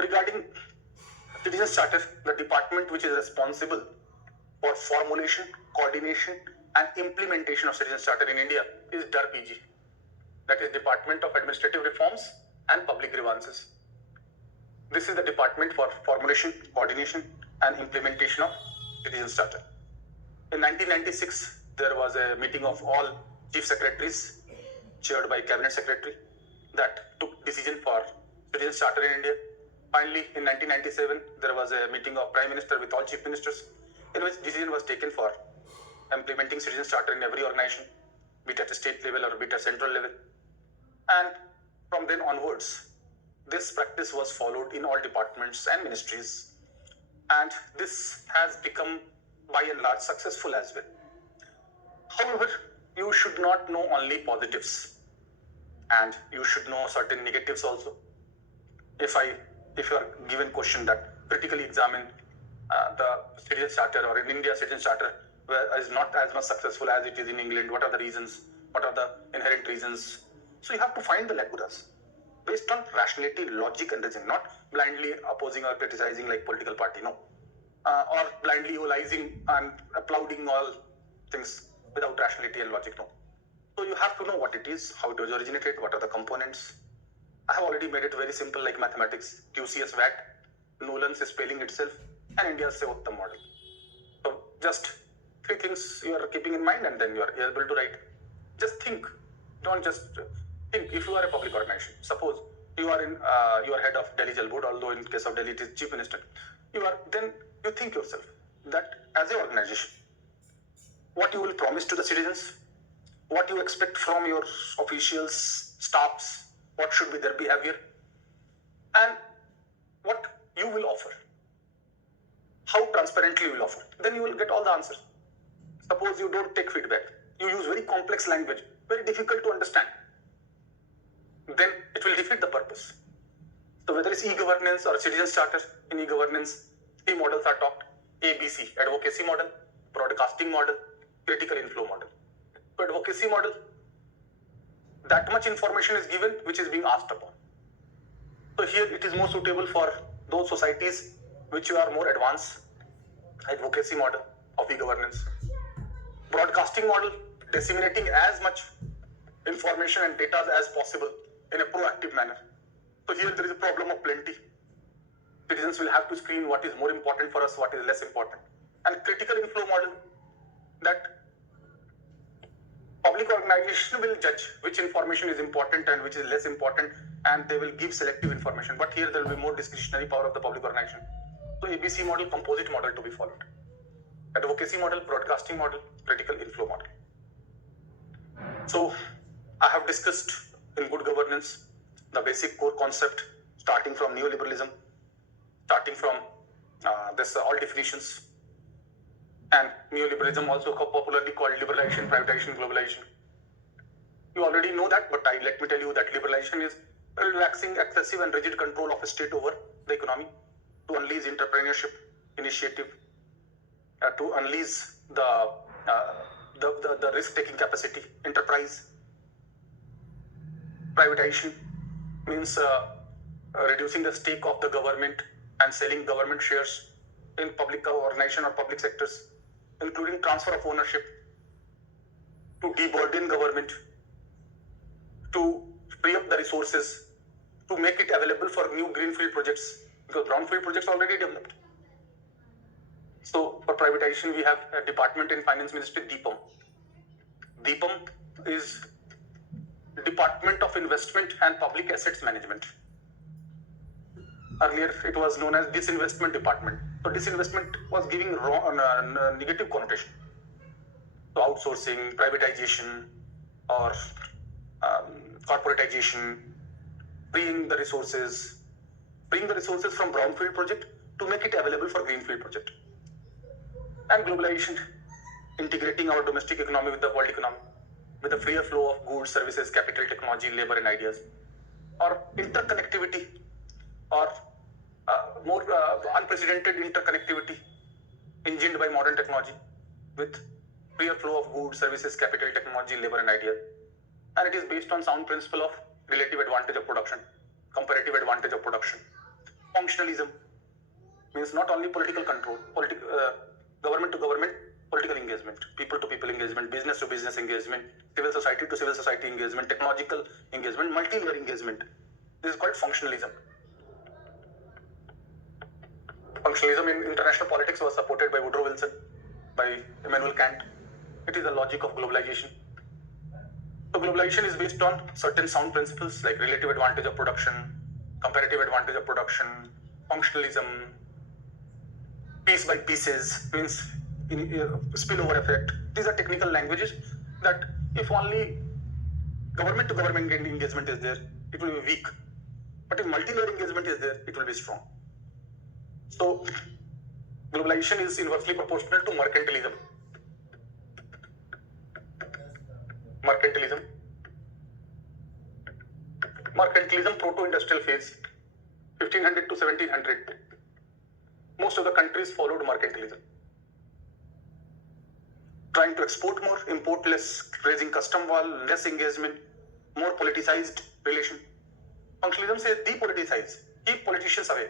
Regarding Citizens Charter, the department which is responsible for formulation, coordination, and implementation of Citizens Charter in India is DARPG. That is Department of Administrative Reforms and Public Grievances. This is the department for formulation, coordination, and implementation of Citizens Charter. In 1996, there was a meeting of all chief secretaries, chaired by Cabinet Secretary, that took decision for Citizens Charter in India. Finally, in 1997, there was a meeting of Prime Minister with all chief ministers, in which decision was taken for implementing Citizens Charter in every organization, be it at a state level or be it at central level. And from then onwards, this practice was followed in all departments and ministries, and this has become by and large successful as well. However, you should not know only positives, and you should know certain negatives also. If you are given question that critically examine the Citizen Charter, or in India Citizen Charter is not as much successful as it is in England, what are the reasons? What are the inherent reasons? So you have to find the lacunas based on rationality, logic and reason, not blindly opposing or criticizing like political party, no. Or blindly eulizing and applauding all things without rationality and logic, no. So you have to know what it is, how it was originated, what are the components. I have already made it very simple, like mathematics, QCS VAT, Nolan's spelling itself, and India's Sevottam model. So just 3 things you are keeping in mind, and then you are able to write. Just think, don't just think. If you are a public organization, suppose you are head of Delhi Jal Board, although in case of Delhi it is Chief Minister, then you think yourself that as an organization, what you will promise to the citizens, what you expect from your officials, staffs, what should be their behavior, and what you will offer, how transparently you will offer. Then you will get all the answers. Suppose you don't take feedback, you use very complex language, very difficult to understand, then it will defeat the purpose. So whether it's e-governance or citizens charter, in e-governance, 3 models are talked: ABC, advocacy model; broadcasting model; critical inflow model. So advocacy model, that much information is given which is being asked upon. So here it is more suitable for those societies which are more advanced. Advocacy model of e-governance. Broadcasting model, disseminating as much information and data as possible in a proactive manner. So here there is a problem of plenty. Citizens will have to screen what is more important for us, what is less important. And critical inflow model, that public organization will judge which information is important and which is less important, and they will give selective information. But here there will be more discretionary power of the public organization. So ABC model, composite model to be followed. Advocacy model, broadcasting model, critical inflow model. So I have discussed in good governance the basic core concept, starting from neoliberalism, starting from all definitions, and neoliberalism also popularly called liberalization, privatization, globalization. You already know that, but let me tell you that liberalization is relaxing excessive and rigid control of a state over the economy to unleash entrepreneurship, initiative, to unleash the risk-taking capacity, enterprise. Privatization means reducing the stake of the government and selling government shares in public organization or public sectors, including transfer of ownership, to deburden government, to free up the resources, to make it available for new greenfield projects, because brownfield projects are already developed. So for privatization, we have a department in Finance Ministry, DIPAM. DIPAM is Department of Investment and Public Assets Management. Earlier, it was known as Disinvestment Department. So disinvestment was giving negative connotation. So outsourcing, privatization, or corporatization, freeing the resources from brownfield project to make it available for greenfield project. And globalization, integrating our domestic economy with the world economy, with a freer flow of goods, services, capital, technology, labor, and ideas. Or interconnectivity, or more unprecedented interconnectivity engined by modern technology, with freer flow of goods, services, capital, technology, labor, and ideas. And it is based on sound principle of relative advantage of production, comparative advantage of production. Functionalism means not only political control, government to government political engagement, people to people engagement, business to business engagement, civil society to civil society engagement, technological engagement, multi-layer engagement. This is called functionalism. Functionalism in international politics was supported by Woodrow Wilson, by Immanuel Kant. It is the logic of globalization. So globalization is based on certain sound principles like relative advantage of production, comparative advantage of production, functionalism, piece by pieces, means spillover effect. These are technical languages that if only government to government engagement is there, it will be weak. But if multi-layer engagement is there, it will be strong. So globalization is inversely proportional to mercantilism. Mercantilism. Mercantilism proto-industrial phase, 1500 to 1700. Most of the countries followed mercantilism. Trying to export more, import less, raising custom wall, less engagement, more politicized relation. Functionalism says depoliticize, keep politicians away,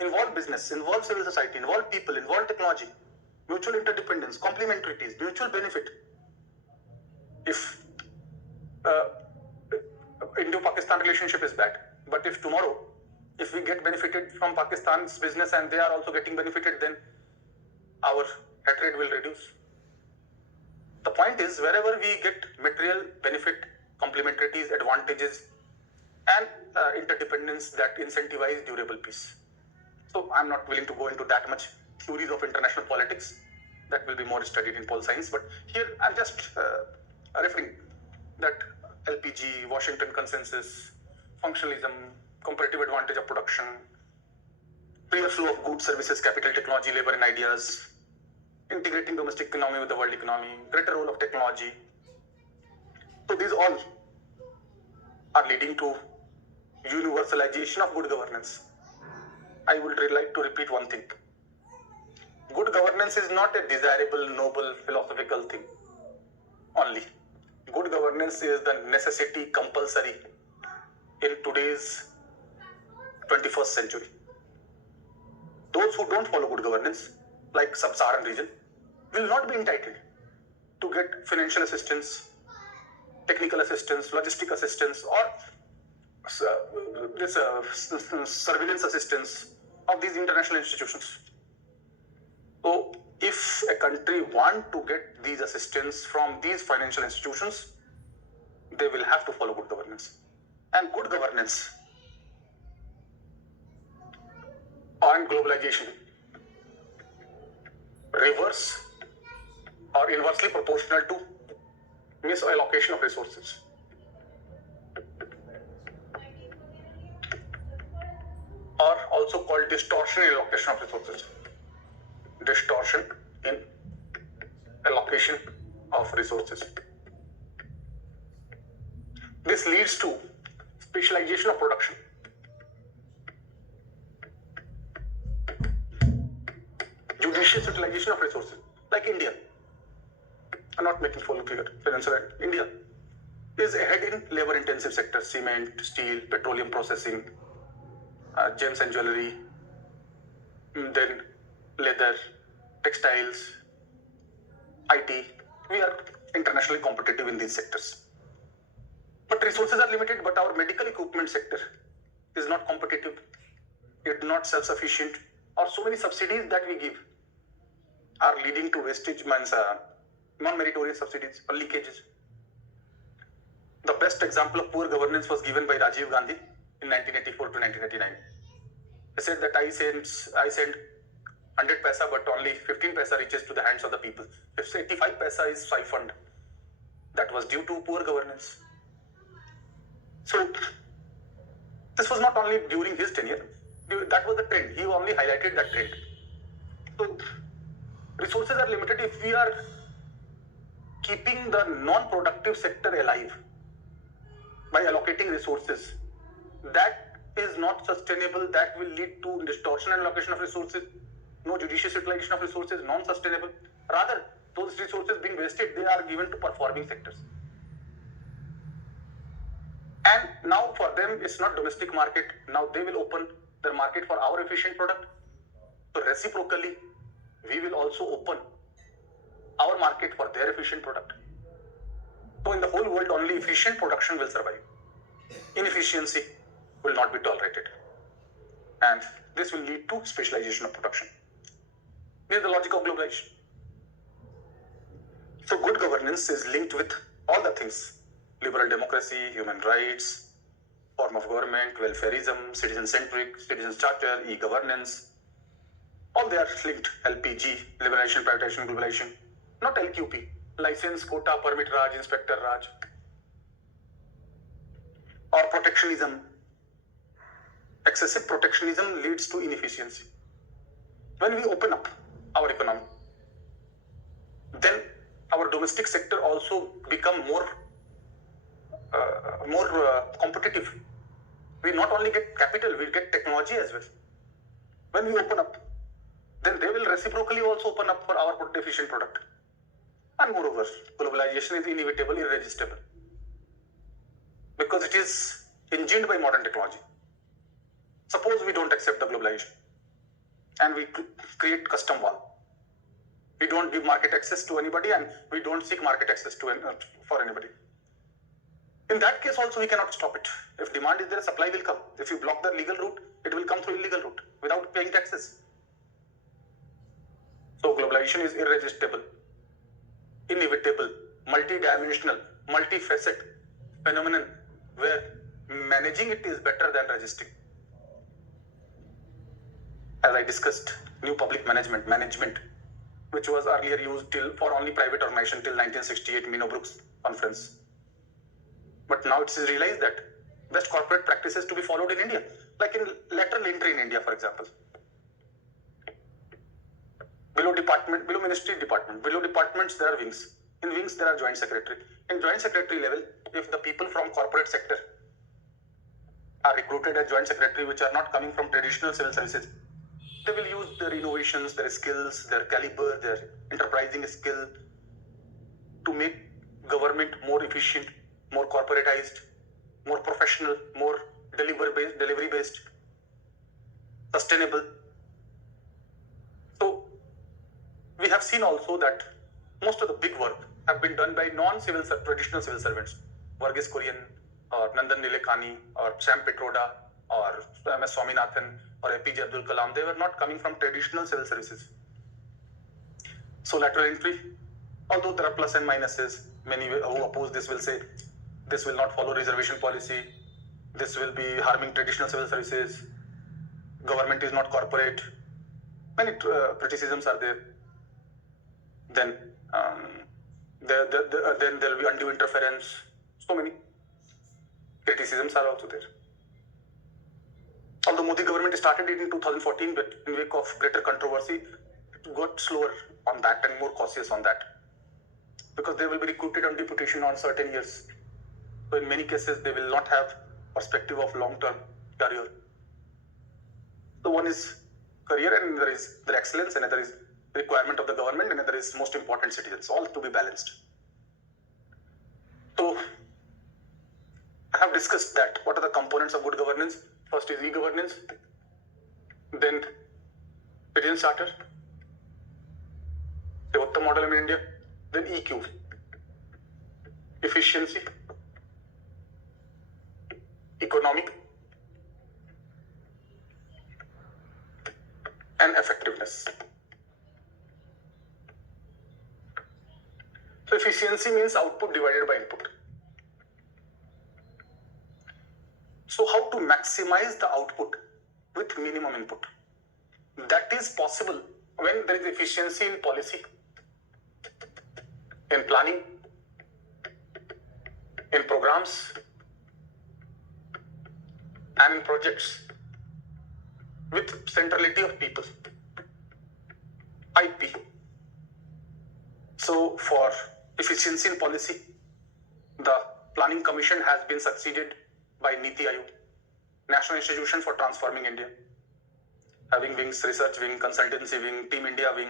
involve business, involve civil society, involve people, involve technology, mutual interdependence, complementarities, mutual benefit. If Indo-Pakistan relationship is bad, but if tomorrow, if we get benefited from Pakistan's business and they are also getting benefited, then our hatred will reduce. The point is, wherever we get material benefit, complementarities, advantages, and interdependence that incentivize durable peace. So I'm not willing to go into that much theories of international politics. That will be more studied in pol science. But here I'm just referring that LPG, Washington Consensus, functionalism, comparative advantage of production, freer flow of goods, services, capital, technology, labor, and ideas, integrating domestic economy with the world economy, greater role of technology. So these all are leading to universalization of good governance. I would like to repeat one thing. Good governance is not a desirable, noble, philosophical thing only. Good governance is the necessity compulsory in today's 21st century. Those who don't follow good governance, like sub-Saharan region, will not be entitled to get financial assistance, technical assistance, logistic assistance, or this surveillance assistance of these international institutions. So if a country wants to get these assistance from these financial institutions, they will have to follow good governance. And good governance on globalization reverse or inversely proportional to misallocation of resources. Or also called distortion in allocation of resources. Distortion in allocation of resources. This leads to specialization of production. Judicious utilization of resources, like India. I'm not making full clear. India is ahead in labor-intensive sectors: cement, steel, petroleum processing, gems and jewelry, then leather, textiles, IT. We are internationally competitive in these sectors. But resources are limited, but our medical equipment sector is not competitive. It's not self-sufficient. Or so many subsidies that we give are leading to wastage, non-meritorious subsidies or leakages. The best example of poor governance was given by Rajiv Gandhi in 1984 to 1989. He said that I send 100 paisa, but only 15 paisa reaches to the hands of the people. If 85 paisa is siphoned, that was due to poor governance. So this was not only during his tenure, that was the trend. He only highlighted that trend. So resources are limited. If we are keeping the non-productive sector alive by allocating resources, that is not sustainable. That will lead to distortion and allocation of resources, no judicious utilization of resources, non-sustainable. Rather, those resources being wasted, they are given to performing sectors. And now for them, it's not domestic market. Now they will open their market for our efficient product. So reciprocally, we will also open our market for their efficient product. So in the whole world, only efficient production will survive. Inefficiency will not be tolerated. And this will lead to specialization of production. This is the logic of globalization. So good governance is linked with all the things: liberal democracy, human rights, form of government, welfareism, citizen-centric, citizens' charter, e-governance. All they are linked. LPG, liberalization, privatization, globalization. Not LQP, license, quota, permit Raj, inspector Raj. Or protectionism. excessive protectionism leads to inefficiency. When we open up our economy, then our domestic sector also become more competitive. We not only get capital, we get technology as well. When we open up, then they will reciprocally also open up for our efficient product. And moreover, globalization is inevitable, irresistible, because it is engineered by modern technology. Suppose we don't accept the globalization and we create custom wall. We don't give market access to anybody and we don't seek market access to for anybody. In that case also we cannot stop it. If demand is there, supply will come. If you block the legal route, it will come through illegal route without paying taxes. So globalization is irresistible, inevitable, multi-dimensional, multifaceted phenomenon where managing it is better than resisting. As I discussed, new public management, which was earlier used for only private organization till 1968 Minno Brooks conference. But now it is realized that best corporate practices to be followed in India, like in lateral entry in India, for example. Below ministry department, below departments there are wings. In wings there are joint secretary. In joint secretary level, if the people from corporate sector are recruited as joint secretary, which are not coming from traditional civil services, they will use their innovations, their skills, their caliber, their enterprising skill to make government more efficient, more corporatized, more professional, more delivery based, sustainable. So we have seen also that most of the big work have been done by traditional civil servants, Varghese Kurian or Nandan Nilekani or Sam Pitroda or MS Swaminathan or APJ Abdul Kalam. They were not coming from traditional civil services. So lateral entry, although there are plus and minuses, many who oppose this will say this will not follow reservation policy, this will be harming traditional civil services, government is not corporate. Many criticisms are there. Then there will be undue interference. So many criticisms are also there. Although Modi government started it in 2014, but in wake of greater controversy, it got slower on that and more cautious on that, because they will be recruited on deputation on certain years. So in many cases, they will not have perspective of long-term career. So one is career, and there is their excellence, and there is requirement of the government, and there is most important citizens, all to be balanced. So I have discussed that what are the components of good governance. First is e-governance, then citizen charter, the Uttam model in India, then EQ, efficiency, economic, and effectiveness. So efficiency means output divided by input. So how to maximize the output with minimum input? That is possible when there is efficiency in policy, in planning, in programs, and in projects, with centrality of people, IP. So for efficiency in policy, the Planning Commission has been succeeded by Niti Aayog, National Institution for Transforming India, having wings, research wing, consultancy wing, Team India wing,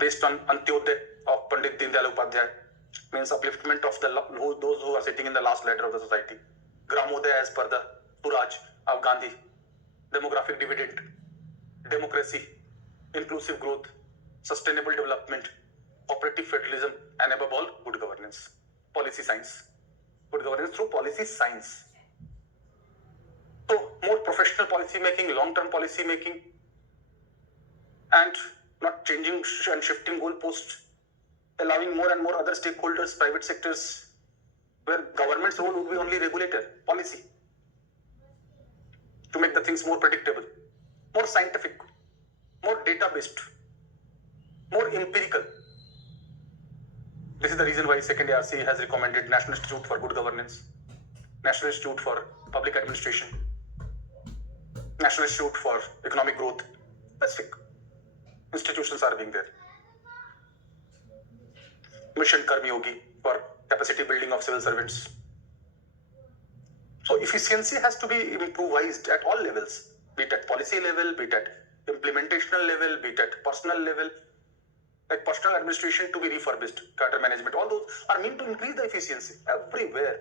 based on Antyodaya of Pandit Deendayal Upadhyay, means upliftment of those who are sitting in the last ladder of the society. Gramodaya as per the Suraj of Gandhi, demographic dividend, democracy, inclusive growth, sustainable development, cooperative federalism, and above all, good governance, policy science. Good governance through policy science. So more professional policy making, long-term policy making, and not changing and shifting goalposts, allowing more and more other stakeholders, private sectors, where government's role would be only regulator, policy, to make the things more predictable, more scientific, more data-based, more empirical. This is the reason why second ARC has recommended National Institute for Good Governance, National Institute for Public Administration, National Institute for Economic Growth, specific institutions are being there. Mission Karmi Yogi for capacity building of civil servants. So efficiency has to be improvised at all levels, be it at policy level, be it at implementational level, be it at personal level, like personal administration to be refurbished, cadre management, all those are meant to increase the efficiency everywhere.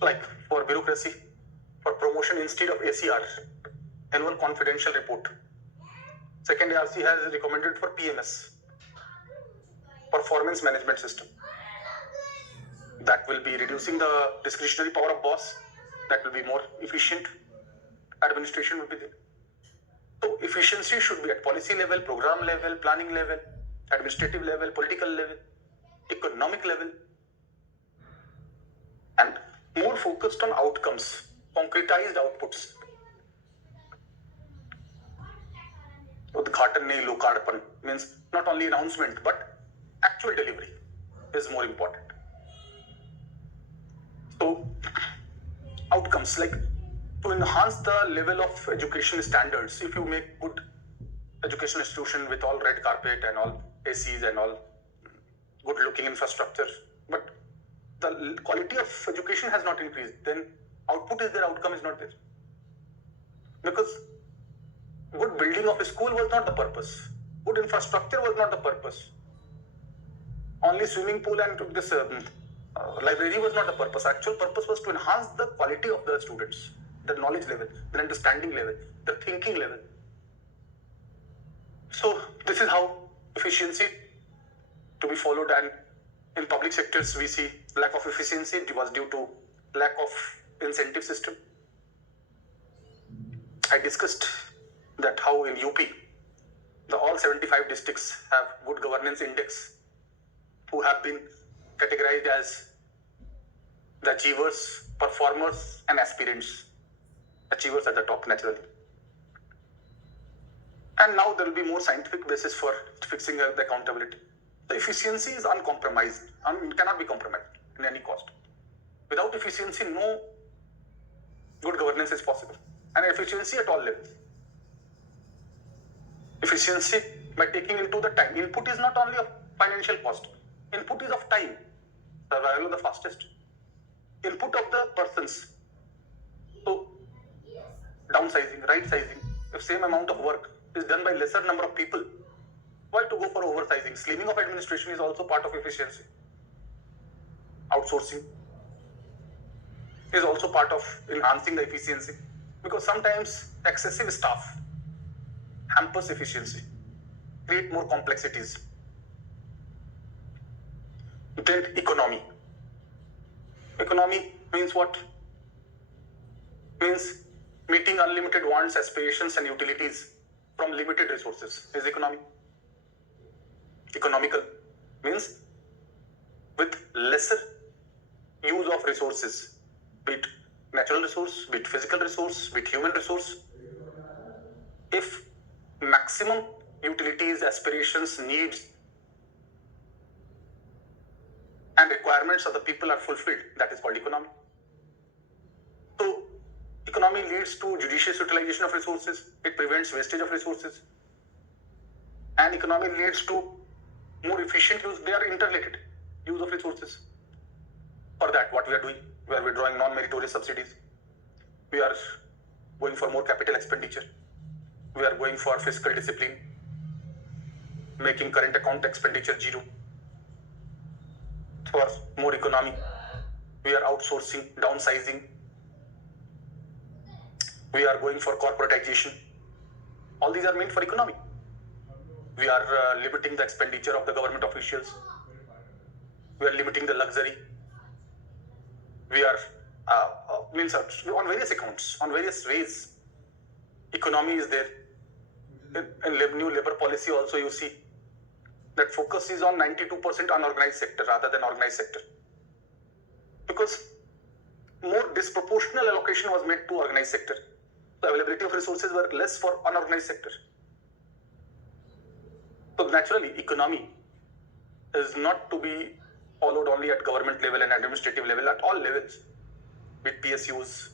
Like for bureaucracy, for promotion instead of ACR, annual confidential report. Second ARC has recommended for PMS, performance management system. That will be reducing the discretionary power of boss. That will be more efficient. Administration will be there. So efficiency should be at policy level, program level, planning level, administrative level, political level, economic level, and more focused on outcomes, concretized outputs. Udghatan nahi lokarpan means not only announcement but actual delivery is more important. So outcomes, like to enhance the level of education standards, if you make good education institution with all red carpet and all ACs and all good looking infrastructure, but the quality of education has not increased, then output is there, outcome is not there. Because good building of a school was not the purpose. Good infrastructure was not the purpose. Only swimming pool and this library was not the purpose. Actual purpose was to enhance the quality of the students, the knowledge level, the understanding level, the thinking level. So this is how efficiency to be followed, and in public sectors we see lack of efficiency. It was due to lack of incentive system. I discussed that how in UP, all 75 districts have good governance index, who have been categorized as the achievers, performers, and aspirants. Achievers at the top naturally. And now there will be more scientific basis for fixing the accountability. The efficiency is uncompromised and cannot be compromised in any cost. Without efficiency, no good governance is possible. And efficiency at all levels. Efficiency by taking into the time. Input is not only of financial cost. Input is of time. Survival of the fastest. Input of the persons. So, downsizing, right sizing. If same amount of work is done by lesser number of people, why to go for oversizing? Slimming of administration is also part of efficiency. Outsourcing is also part of enhancing the efficiency, because sometimes excessive staff hampers efficiency, create more complexities. Then economy. Economy means what? Means meeting unlimited wants, aspirations, and utilities from limited resources is economy. Economical means with lesser use of resources, be it natural resource, be it physical resource, be it human resource. If maximum utilities, aspirations, needs, and requirements of the people are fulfilled, that is called economy. So, economy leads to judicious utilization of resources. It prevents wastage of resources. And economy leads to more efficient use. They are interrelated, use of resources. For that, what we are doing, we are withdrawing non-meritorious subsidies. We are going for more capital expenditure. We are going for fiscal discipline, making current account expenditure zero. For more economy, we are outsourcing, downsizing. We are going for corporatization. All these are meant for economy. We are limiting the expenditure of the government officials. We are limiting the luxury. We are on various accounts, on various ways. Economy is there. In new labor policy also you see that focus is on 92% unorganized sector rather than organized sector. Because more disproportional allocation was made to organized sector. The availability of resources were less for unorganized sector. So naturally, economy is not to be followed only at government level and administrative level, at all levels, with PSUs,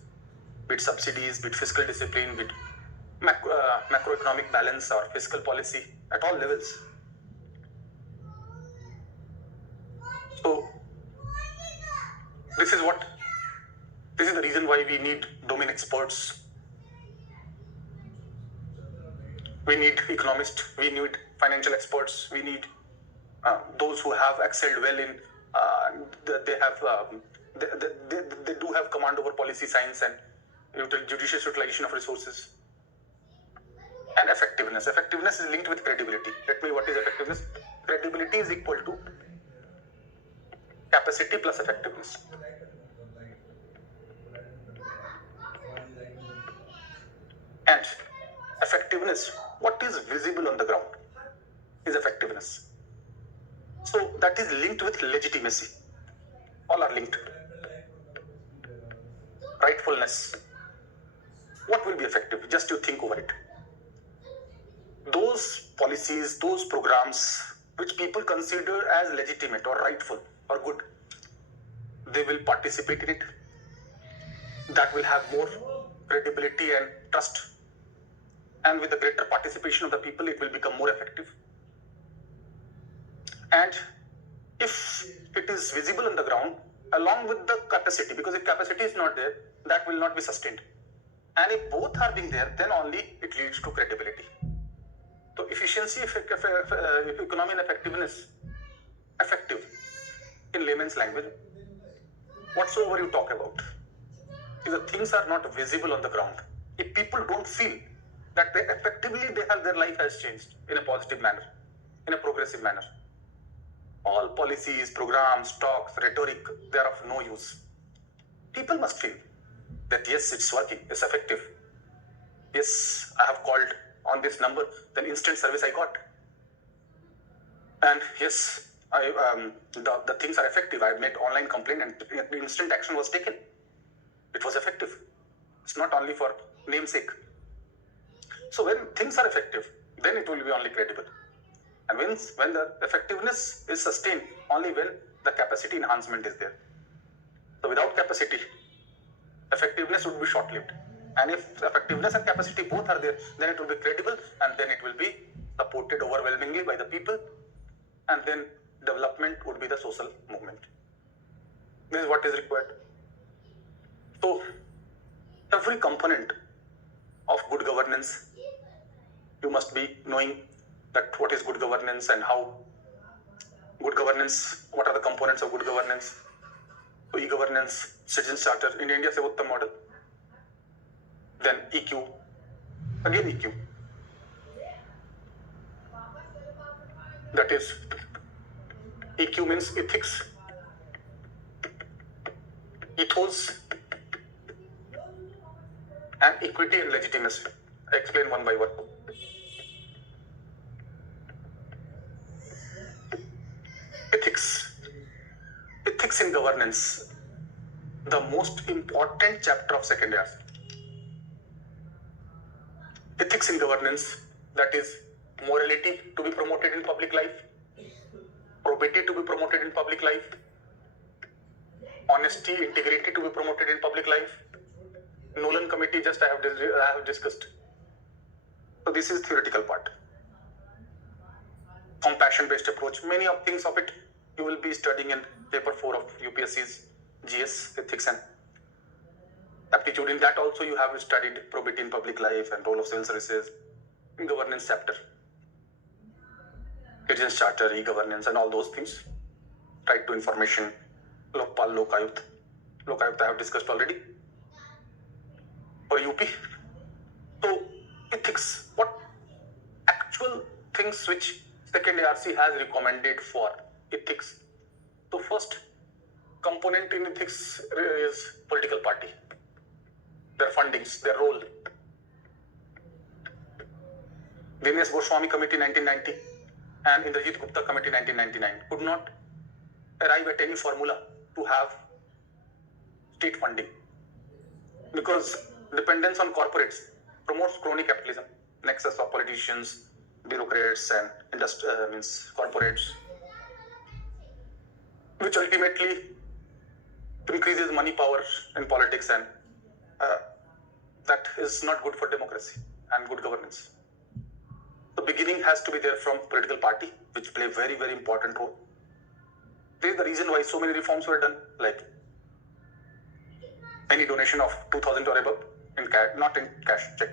be it subsidies, be it fiscal discipline, be it macroeconomic balance or fiscal policy at all levels. So this is the reason why we need domain experts. We need economists, we need financial experts, we need those who have excelled well in, they do have command over policy science and judicious utilization of resources. And effectiveness. Effectiveness is linked with credibility. Let me, what is effectiveness? Credibility is equal to capacity plus effectiveness. And effectiveness, what is visible on the ground is effectiveness. So that is linked with legitimacy. All are linked. Rightfulness. What will be effective? Just you think over it. Those policies, those programs which people consider as legitimate or rightful or good, they will participate in it. That will have more credibility and trust. And with the greater participation of the people, it will become more effective. And if it is visible on the ground, along with the capacity, because if capacity is not there, that will not be sustained. And if both are being there, then only it leads to credibility. So efficiency, economy and effectiveness, effective in layman's language, whatsoever you talk about, if the things are not visible on the ground, if people don't feel that they effectively their life has changed in a positive manner, in a progressive manner, all policies, programs, talks, rhetoric, they are of no use. People must feel that yes, it's working, it's effective. Yes, I have called on this number, then instant service I got. And yes, the things are effective. I made online complaint and instant action was taken. It was effective. It's not only for namesake. So when things are effective, then it will be only credible. And when the effectiveness is sustained, only when the capacity enhancement is there. So without capacity, effectiveness would be short-lived. And if effectiveness and capacity both are there, then it will be credible and then it will be supported overwhelmingly by the people, and then development would be the social movement. This is what is required. So every component of good governance, you must be knowing that what is good governance and how good governance, what are the components of good governance. So e-governance, citizens charter, in India, Sevottam model. Then EQ, again EQ. That is, EQ means ethics, ethos, and equity and legitimacy. I explain one by one. Ethics. Ethics in governance, the most important chapter of second year. Ethics in governance, that is morality to be promoted in public life, probity to be promoted in public life, honesty, integrity to be promoted in public life. Nolan committee, just I have discussed. So this is theoretical part. Compassion-based approach, many of things of it you will be studying in paper 4 of UPSC's GS, ethics and aptitude. In that also you have studied probity in public life and role of civil services in governance chapter, citizens charter, e-governance and all those things. Right to information, Lokpal, Lokayukt. Lokayukt I have discussed already for UP. So ethics, what actual things which second ARC has recommended for ethics. So first component in ethics is political party, their fundings, their role. Dinesh Goswami Committee 1990 and Indrajit Gupta Committee 1999 could not arrive at any formula to have state funding because dependence on corporates promotes crony capitalism, nexus of politicians, bureaucrats and corporates, which ultimately increases money power in politics and is not good for democracy and good governance. The beginning has to be there from political party, which play a very, very important role. This is the reason why so many reforms were done, like any donation of 2,000 or above in cash, not in cash, check,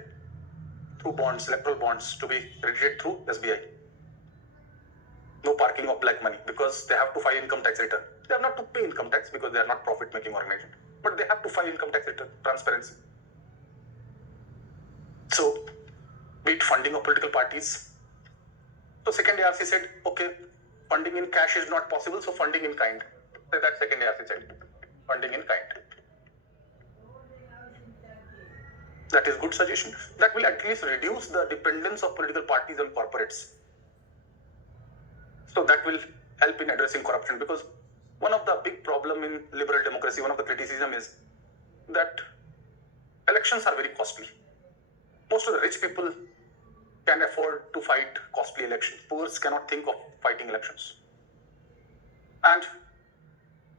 through bonds, electoral bonds, to be credited through SBI. No parking of black money, because they have to file income tax return. They have not to pay income tax because they are not profit-making organization, but they have to file income tax return, transparency. So, be it funding of political parties. So second ARC said, okay, funding in cash is not possible, so funding in kind. So that second ARC said, funding in kind. That is good suggestion. That will at least reduce the dependence of political parties on corporates. So that will help in addressing corruption, because one of the big problem in liberal democracy, one of the criticism is that elections are very costly. Most of the rich people can afford to fight costly elections. Poor cannot think of fighting elections. And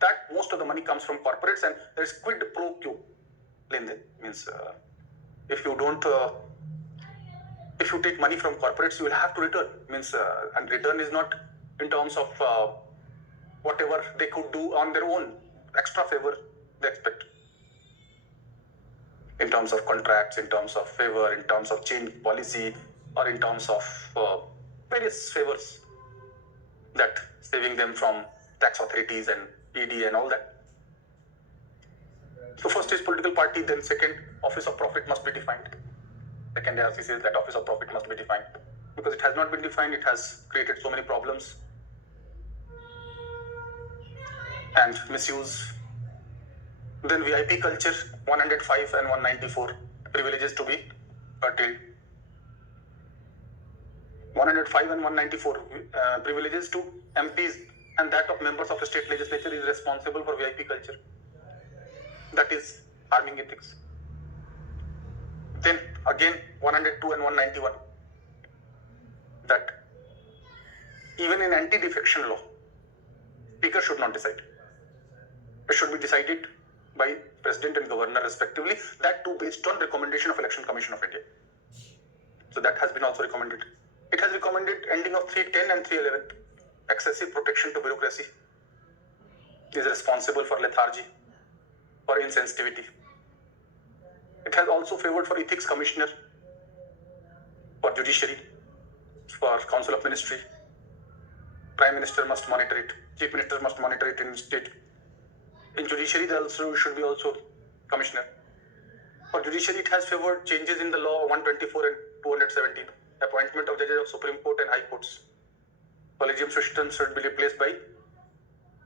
that most of the money comes from corporates, and there is quid pro quo. Means if you don't, if you take money from corporates, you will have to return. Means and return is not in terms of whatever they could do on their own, extra favor they expect. In terms of contracts, in terms of favor, in terms of change policy, or in terms of various favors that saving them from tax authorities and ED and all that. So first is political party, then second, office of profit must be defined. Second ARC says that office of profit must be defined. Because it has not been defined, it has created so many problems and misuse. Then VIP culture, 105 and 194, privileges to be curtailed. 105 and 194, privileges to MPs and that of members of the state legislature is responsible for VIP culture. That is harming ethics. Then again 102 and 191, that even in anti-defection law, speaker should not decide. It should be decided by president and governor respectively, that too based on recommendation of Election Commission of India. So that has been also recommended. It has recommended ending of 310 and 311. Excessive protection to bureaucracy is responsible for lethargy, for insensitivity. It has also favored for ethics commissioner, for judiciary, for council of ministry. Prime Minister must monitor it. Chief Minister must monitor it in state. In judiciary, there also should be also commissioner. For judiciary, it has favored changes in the law 124 and 217. Appointment of judges of Supreme Court and High Courts. Collegium system should be replaced by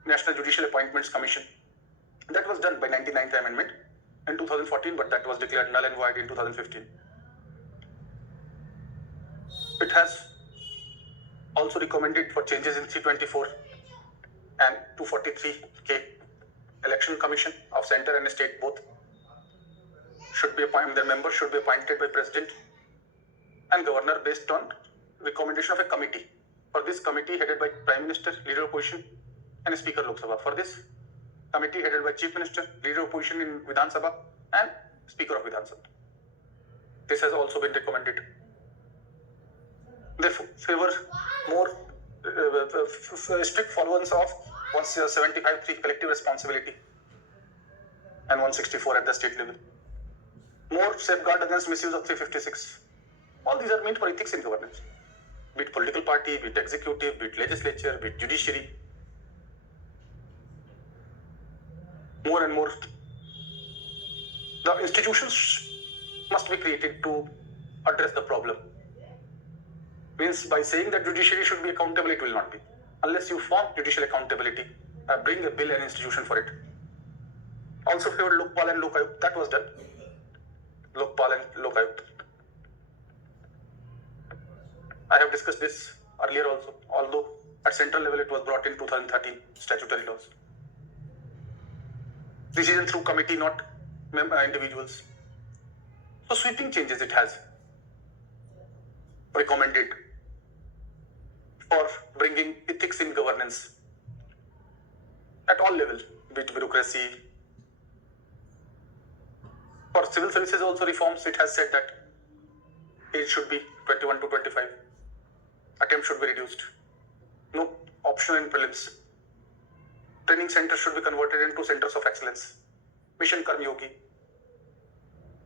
National Judicial Appointments Commission. That was done by 99th Amendment in 2014, but that was declared null and void in 2015. It has also recommended for changes in 324 and 243K. Election Commission of Center and State both should be appointed. Their members should be appointed by President and Governor based on recommendation of a committee. For this committee headed by Prime Minister, Leader of Opposition, and Speaker Lok Sabha. For this committee headed by Chief Minister, Leader of Opposition in Vidhan Sabha, and Speaker of Vidhan Sabha. This has also been recommended. They favor more strict followance of 175(3) collective responsibility and 164 at the state level. More safeguard against misuse of 356. All these are meant for ethics in governance. Be it political party, be it executive, be it legislature, be it judiciary. More and more, the institutions must be created to address the problem. Means by saying that judiciary should be accountable, it will not be. Unless you form judicial accountability, bring a bill and institution for it. Also favored Lokpal and Lokayukt, that was done. Lokpal and Lokayukt. I have discussed this earlier also, although at central level it was brought in 2013 statutory laws. Decision through committee, not individuals. So sweeping changes it has recommended for bringing ethics in governance at all levels, be it bureaucracy, For civil services also reforms, it has said that age should be 21 to 25. Attempt should be reduced. No optional in prelims. Training centers should be converted into centers of excellence. Mission Karm Yogi.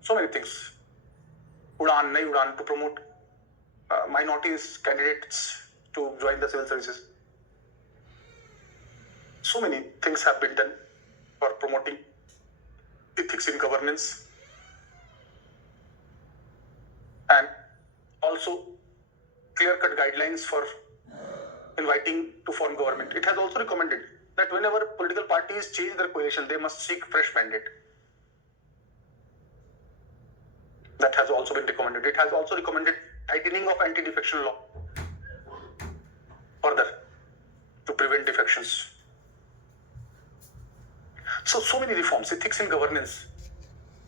So many things. Udan, Nai Udan, to promote minorities candidates to join the civil services. So many things have been done for promoting ethics in governance, and also clear-cut guidelines for inviting to form government. It has also recommended that whenever political parties change their coalition, they must seek fresh mandate. That has also been recommended. It has also recommended tightening of anti-defection law further to prevent defections. So many reforms. Ethics in governance.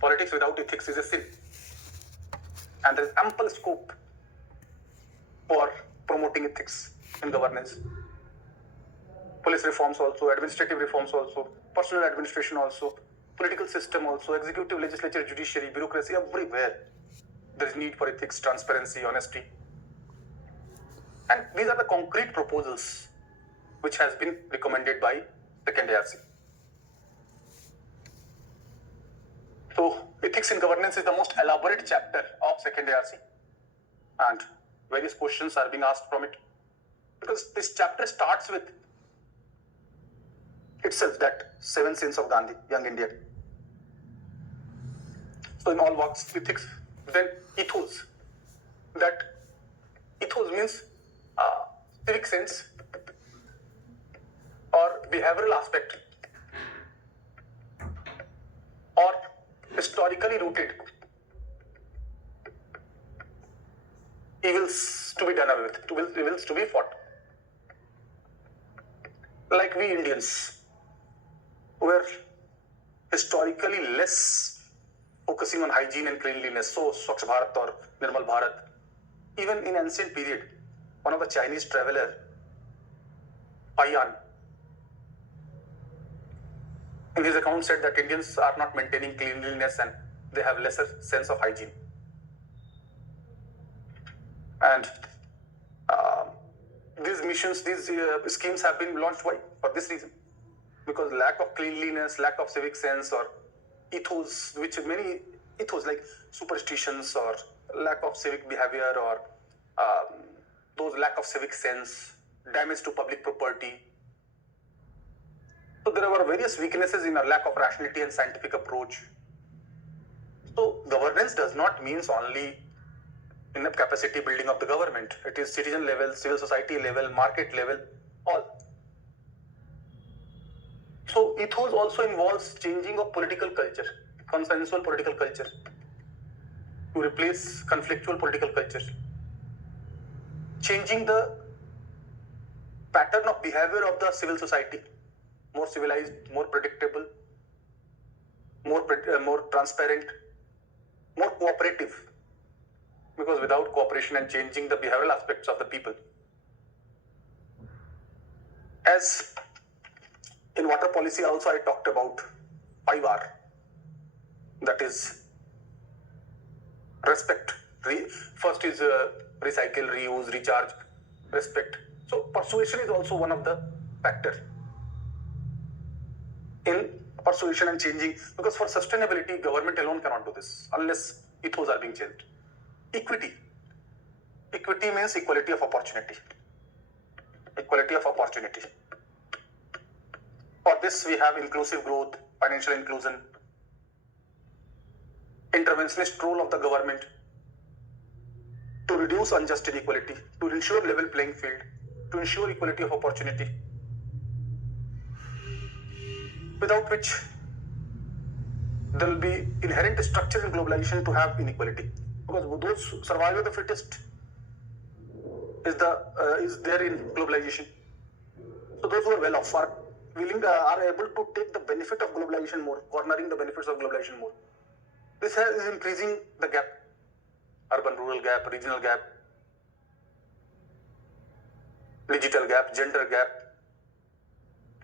Politics without ethics is a sin. And there is ample scope for promoting ethics in governance. Police reforms also, administrative reforms also, personal administration also, political system also, executive, legislature, judiciary, bureaucracy, everywhere. There is need for ethics, transparency, honesty. And these are the concrete proposals which has been recommended by second ARC. So, ethics in governance is the most elaborate chapter of second ARC, and various questions are being asked from it. Because this chapter starts with itself that 7 sins of Gandhi, Young India. So in all walks, ethics, then ethos. That ethos means civic sense or behavioral aspect or historically rooted evils to be done away with, evils to be fought. Like we Indians were historically less focusing on hygiene and cleanliness, so Swachh Bharat or Nirmal Bharat. Even in ancient period, one of the Chinese traveler, Payan, in his account said that Indians are not maintaining cleanliness and they have lesser sense of hygiene. And these missions, these schemes have been launched. Why? For this reason. Because lack of cleanliness, lack of civic sense or ethos, which many ethos like superstitions or lack of civic behavior or those lack of civic sense, damage to public property. So there are various weaknesses in a lack of rationality and scientific approach. So governance does not mean only in the capacity building of the government. It is citizen level, civil society level, market level, all. So ethos also involves changing of political culture, consensual political culture, to replace conflictual political culture. Changing the pattern of behavior of the civil society, more civilized, more predictable, more transparent, more cooperative. Because without cooperation and changing the behavioral aspects of the people, as in water policy also I talked about 5R, that is respect. First is recycle, reuse, recharge, respect. So persuasion is also one of the factors in persuasion and changing, because for sustainability, government alone cannot do this unless ethos are being changed. Equity. Equity means equality of opportunity. Equality of opportunity. For this, we have inclusive growth, financial inclusion, interventionist role of the government to reduce unjust inequality, to ensure level playing field, to ensure equality of opportunity, without which there will be inherent structure in globalization to have inequality. Because those survival of the fittest is there in globalization. So those who are well off are able to take the benefit of globalization more, cornering the benefits of globalization more. This is increasing the gap, urban-rural gap, regional gap, digital gap, gender gap,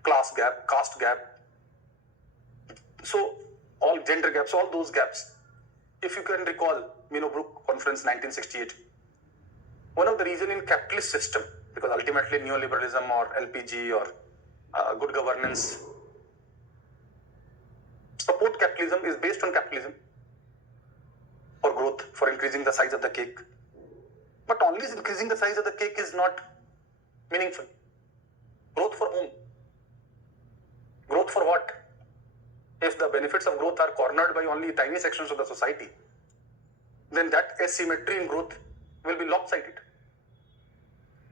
class gap, caste gap. So all gender gaps, all those gaps if you can recall Minobrook Conference 1968, one of the reasons in capitalist system, because ultimately neoliberalism or LPG or good governance support capitalism is based on capitalism for growth, for increasing the size of the cake. But only increasing the size of the cake is not meaningful. Growth for whom? Growth for what? If the benefits of growth are cornered by only tiny sections of the society, then that asymmetry in growth will be lopsided,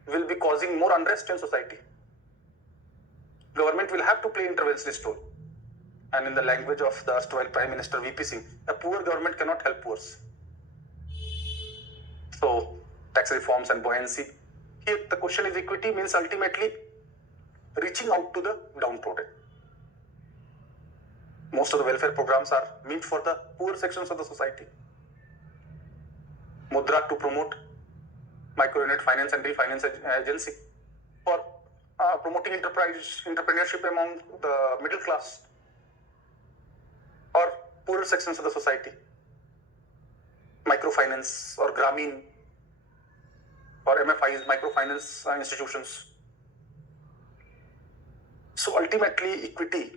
will be causing more unrest in society. Government will have to play interventionist role. And in the language of the erstwhile Prime Minister VP Singh, a poor government cannot help poor. So, tax reforms and buoyancy. Here, the question is equity means ultimately reaching out to the downtrodden. Most of the welfare programs are meant for the poor sections of the society. Mudra to promote microunit finance and refinance agency for promoting entrepreneurship among the middle class or poorer sections of the society. Microfinance or Grameen or MFIs, microfinance institutions. So ultimately, equity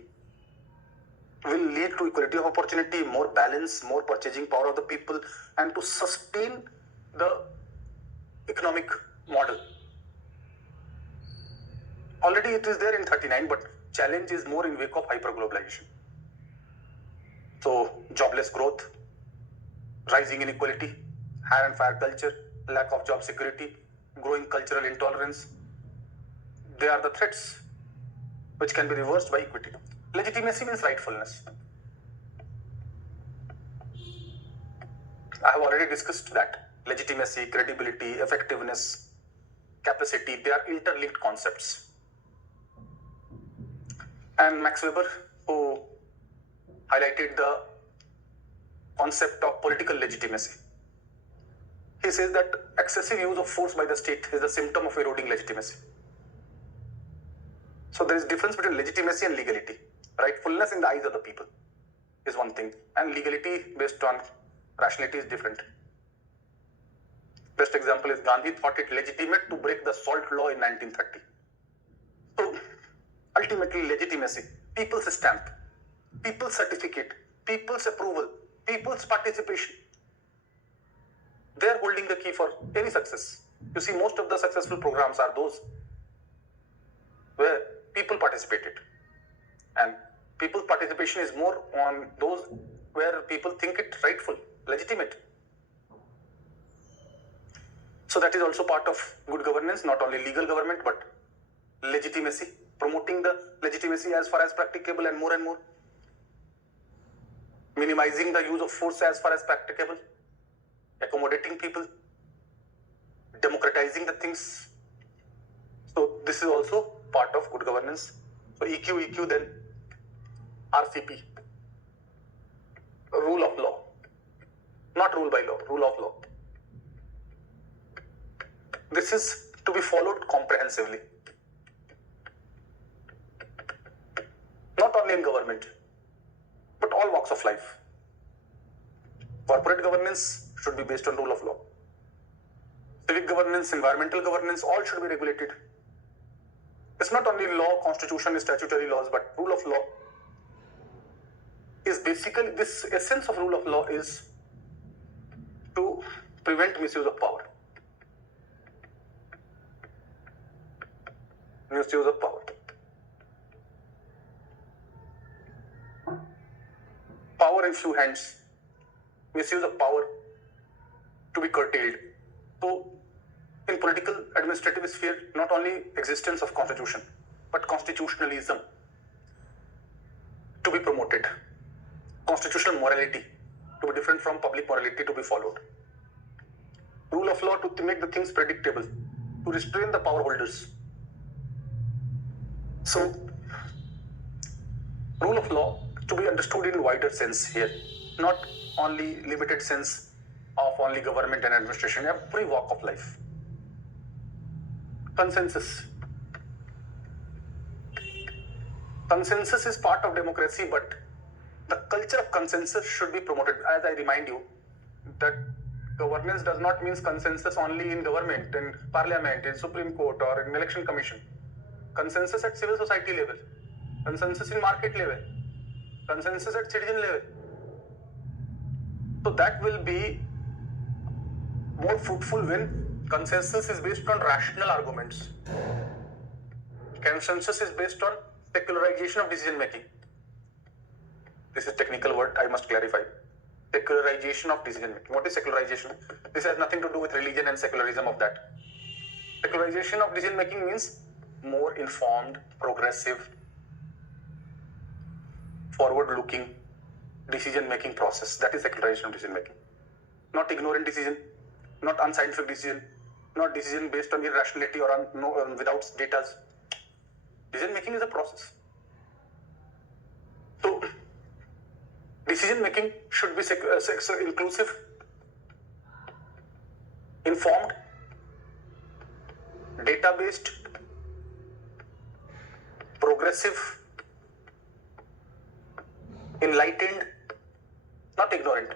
will lead to equality of opportunity, more balance, more purchasing power of the people, and to sustain the economic model. Already it is there in 39, but challenge is more in wake of hyperglobalization. So jobless growth, rising inequality, hire and fire culture, lack of job security, growing cultural intolerance, they are the threats which can be reversed by equity. Legitimacy means rightfulness. I have already discussed that. Legitimacy, credibility, effectiveness, capacity, they are interlinked concepts. And Max Weber, who highlighted the concept of political legitimacy, he says that excessive use of force by the state is a symptom of eroding legitimacy. So there is difference between legitimacy and legality. Rightfulness in the eyes of the people is one thing, and legality based on rationality is different. Best example is Gandhi thought it legitimate to break the salt law in 1930. So ultimately legitimacy, people's stamp, people's certificate, people's approval, people's participation, they are holding the key for any success. You see, most of the successful programs are those where people participated, and people's participation is more on those where people think it rightful, legitimate. So that is also part of good governance, not only legal government, but legitimacy, promoting the legitimacy as far as practicable and more, minimizing the use of force as far as practicable, accommodating people, democratizing the things. So this is also part of good governance. So EQ, then RCP, rule of law, not rule by law, rule of law. This is to be followed comprehensively, not only in government, but all walks of life. Corporate governance should be based on rule of law. Civic governance, environmental governance, all should be regulated. It's not only law, constitution, statutory laws, but rule of law is basically, this essence of rule of law is to prevent misuse of power. Misuse of power. Power in few hands, misuse of power to be curtailed. So, in political administrative sphere, not only existence of constitution, but constitutionalism to be promoted. Constitutional morality to be different from public morality to be followed. Rule of law to make the things predictable, to restrain the power holders. So, rule of law to be understood in wider sense here, not only limited sense of only government and administration, every walk of life. Consensus. Consensus is part of democracy, but the culture of consensus should be promoted. As I remind you, that governance does not mean consensus only in government, in parliament, in Supreme Court, or in election commission. Consensus at civil society level, consensus in market level, consensus at citizen level. So that will be more fruitful when consensus is based on rational arguments. Consensus is based on secularization of decision making. This is technical word, I must clarify. Secularization of decision making. What is secularization? This has nothing to do with religion and secularism of that. Secularization of decision making means more informed, progressive, forward-looking decision making process. That is secularization of decision making. Not ignorant decision, not unscientific decision, not decision based on irrationality or without data. Decision making is a process. So, decision making should be inclusive, informed, data-based, progressive, enlightened, not ignorant.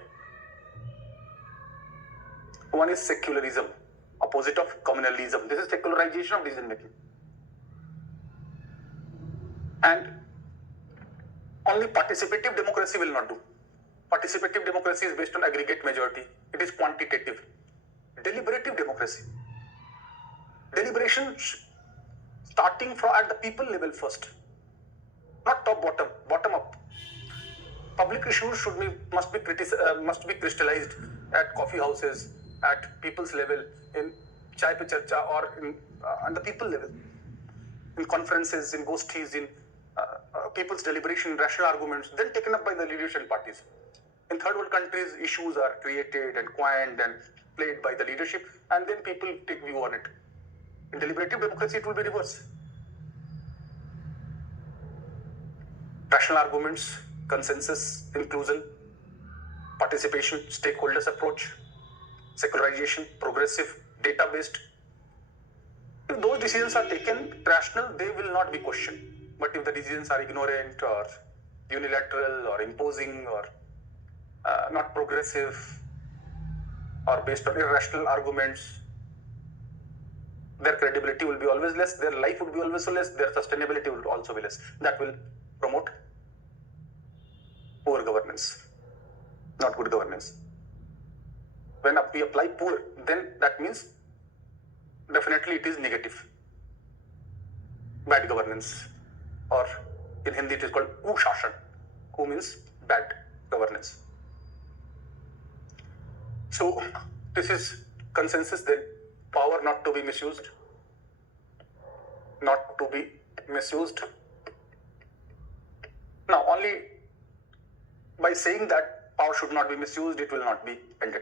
One is secularism, opposite of communalism. This is secularization of decision making. And only participative democracy will not do. Participative democracy is based on aggregate majority. It is quantitative. Deliberative democracy. Deliberation starting from at the people level first, not top bottom, bottom up. Public issues must be crystallized at coffee houses, at people's level, in chai pe charcha, or on the people level, in conferences, in gostis, in people's deliberation, rational arguments, then taken up by the leadership parties. In third world countries, issues are created and coined and played by the leadership, and then people take view on it. In deliberative democracy, it will be reverse. Rational arguments, consensus, inclusion, participation, stakeholders approach, secularization, progressive, data-based. If those decisions are taken rational, they will not be questioned. But if the decisions are ignorant or unilateral or imposing or not progressive or based on irrational arguments, their credibility will be always less, their life would be always less, their sustainability will also be less. That will promote poor governance, not good governance. When we apply poor, then that means definitely it is negative. Bad governance, or in Hindi it is called kushashan. Ku means bad governance. So this is consensus then. Power not to be misused. Not to be misused. Now, only by saying that power should not be misused, it will not be ended.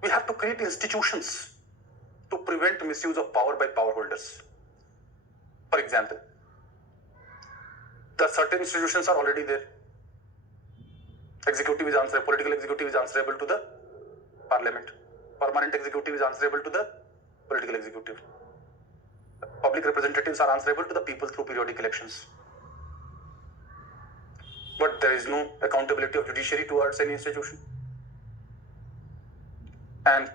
We have to create institutions to prevent misuse of power by power holders. For example, the certain institutions are already there. Executive is answerable, political executive is answerable to the parliament. Permanent executive is answerable to the political executive. Public representatives are answerable to the people through periodic elections. But there is no accountability of judiciary towards any institution. And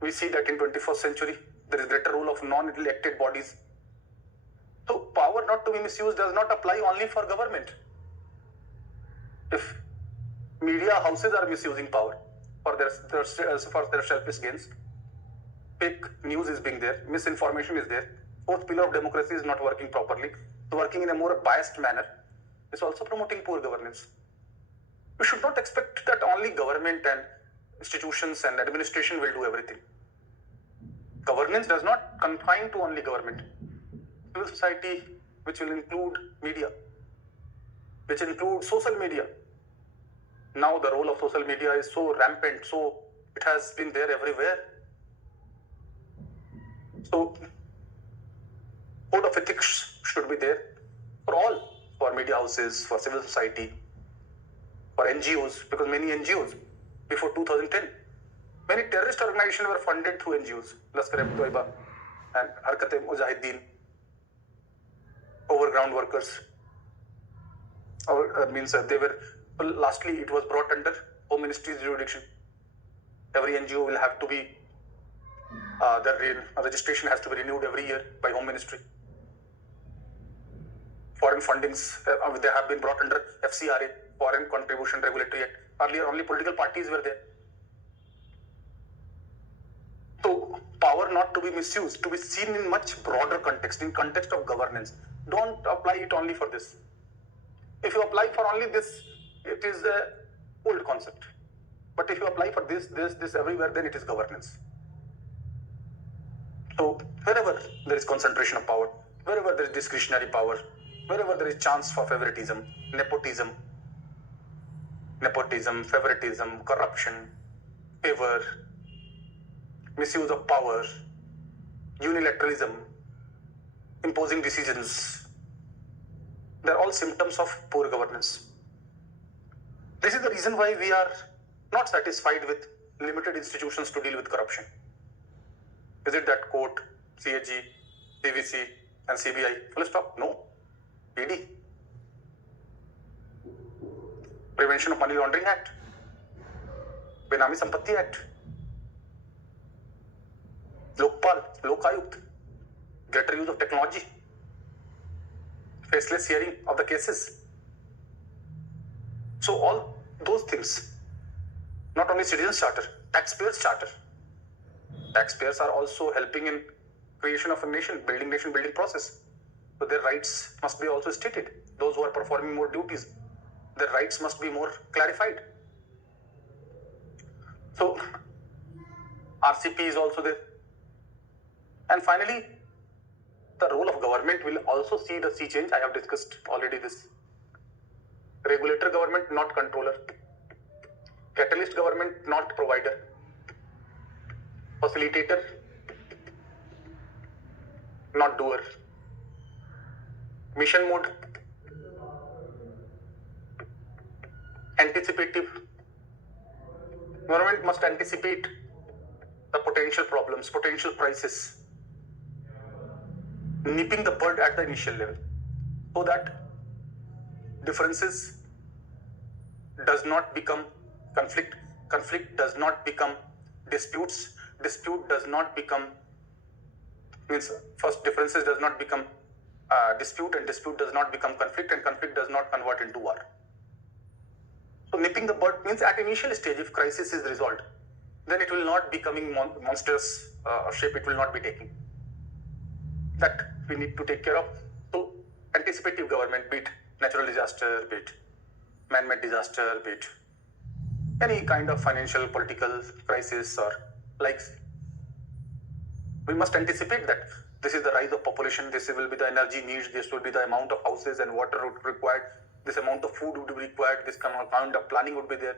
we see that in 21st century, there is greater role of non-elected bodies. So power not to be misused does not apply only for government. If media houses are misusing power for their selfish gains, fake news is being there, misinformation is there, fourth pillar of democracy is not working properly, working in a more biased manner, is also promoting poor governance. We should not expect that only government and institutions and administration will do everything. Governance does not confine to only government. Civil society, which will include media, which includes social media. Now the role of social media is so rampant, so it has been there everywhere. So code of ethics should be there for all, for media houses, for civil society, for NGOs, because many NGOs before 2010, many terrorist organizations were funded through NGOs, Lashkar-e-Toiba and Harkat-e-Mujahideen, overground workers, or means they were, lastly it was brought under Home Ministry's jurisdiction. Every NGO will have to be, their registration has to be renewed every year by Home Ministry. Foreign fundings, they have been brought under FCRA, Foreign Contribution Regulatory Act. Earlier, only political parties were there. So, power not to be misused, to be seen in much broader context, in context of governance. Don't apply it only for this. If you apply for only this, it is an old concept. But if you apply for this everywhere, then it is governance. So, wherever there is concentration of power, wherever there is discretionary power, wherever there is chance for favoritism, nepotism, favoritism, corruption, favor, misuse of power, unilateralism, imposing decisions, they're all symptoms of poor governance. This is the reason why we are not satisfied with limited institutions to deal with corruption. Is it that court, CAG, CVC, and CBI? Full stop? No. ED. Prevention of Money Laundering Act. Benami Sampatti Act. Lokpal, Lok Ayukt. Greater use of technology. Faceless hearing of the cases. So all those things, not only Citizens Charter, Taxpayers Charter. Taxpayers are also helping in creation of a nation building process. So their rights must be also stated. Those who are performing more duties, their rights must be more clarified. So RCP is also there. And finally, the role of government will also see the sea change. I have discussed already this. Regulator government, not controller. Catalyst government, not provider. Facilitator, not doer. Mission mode, anticipative. Government must anticipate the potential problems, potential crises, nipping the bud at the initial level, so that differences does not become conflict, conflict does not become disputes, dispute does not become, first differences does not become dispute, and dispute does not become conflict, and conflict does not convert into war. So nipping the bud means at initial stage, if crisis is resolved, then it will not be coming monstrous shape, it will not be taking. That we need to take care of. So anticipative government, be it natural disaster, be it man-made disaster, be it any kind of financial, political crisis or likes. We must anticipate that this is the rise of population, this will be the energy needs, this will be the amount of houses and water would be required, this amount of food would be required, this amount of planning would be there.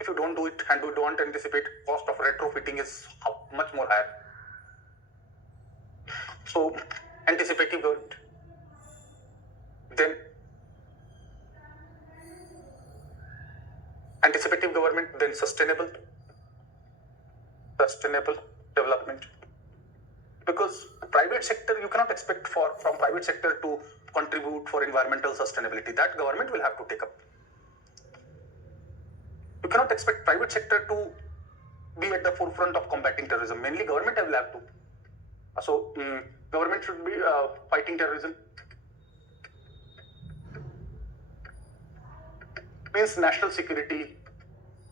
If you don't do it and you don't anticipate, cost of retrofitting is much more higher. So, anticipative government. Then, anticipative government, then sustainable development. Because private sector, you cannot expect from private sector to contribute for environmental sustainability. That government will have to take up. You cannot expect private sector to be at the forefront of combating terrorism. Mainly government will have to. So government should be fighting terrorism. Means national security,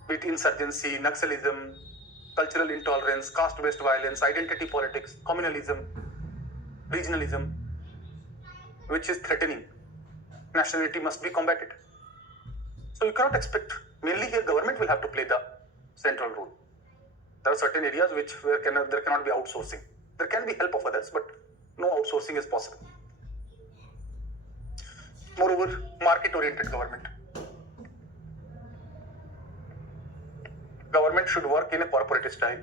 be it insurgency, Naxalism, cultural intolerance, caste-based violence, identity politics, communalism, regionalism, which is threatening. Nationality must be combated. So you cannot expect, mainly here government will have to play the central role. There are certain areas where there cannot be outsourcing. There can be help of others, but no outsourcing is possible. Moreover, market-oriented government. Government should work in a corporate style.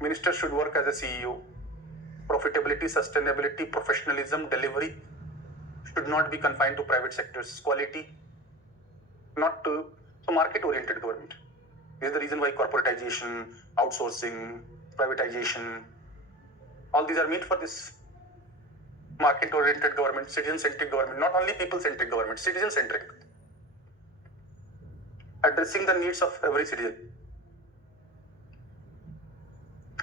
Minister should work as a CEO. Profitability, sustainability, professionalism, delivery should not be confined to private sectors. Quality, not to market-oriented government. This is the reason why corporatization, outsourcing, privatization, all these are made for this market-oriented government, citizen-centric government, not only people-centric government, citizen-centric. addressing the needs of every citizen.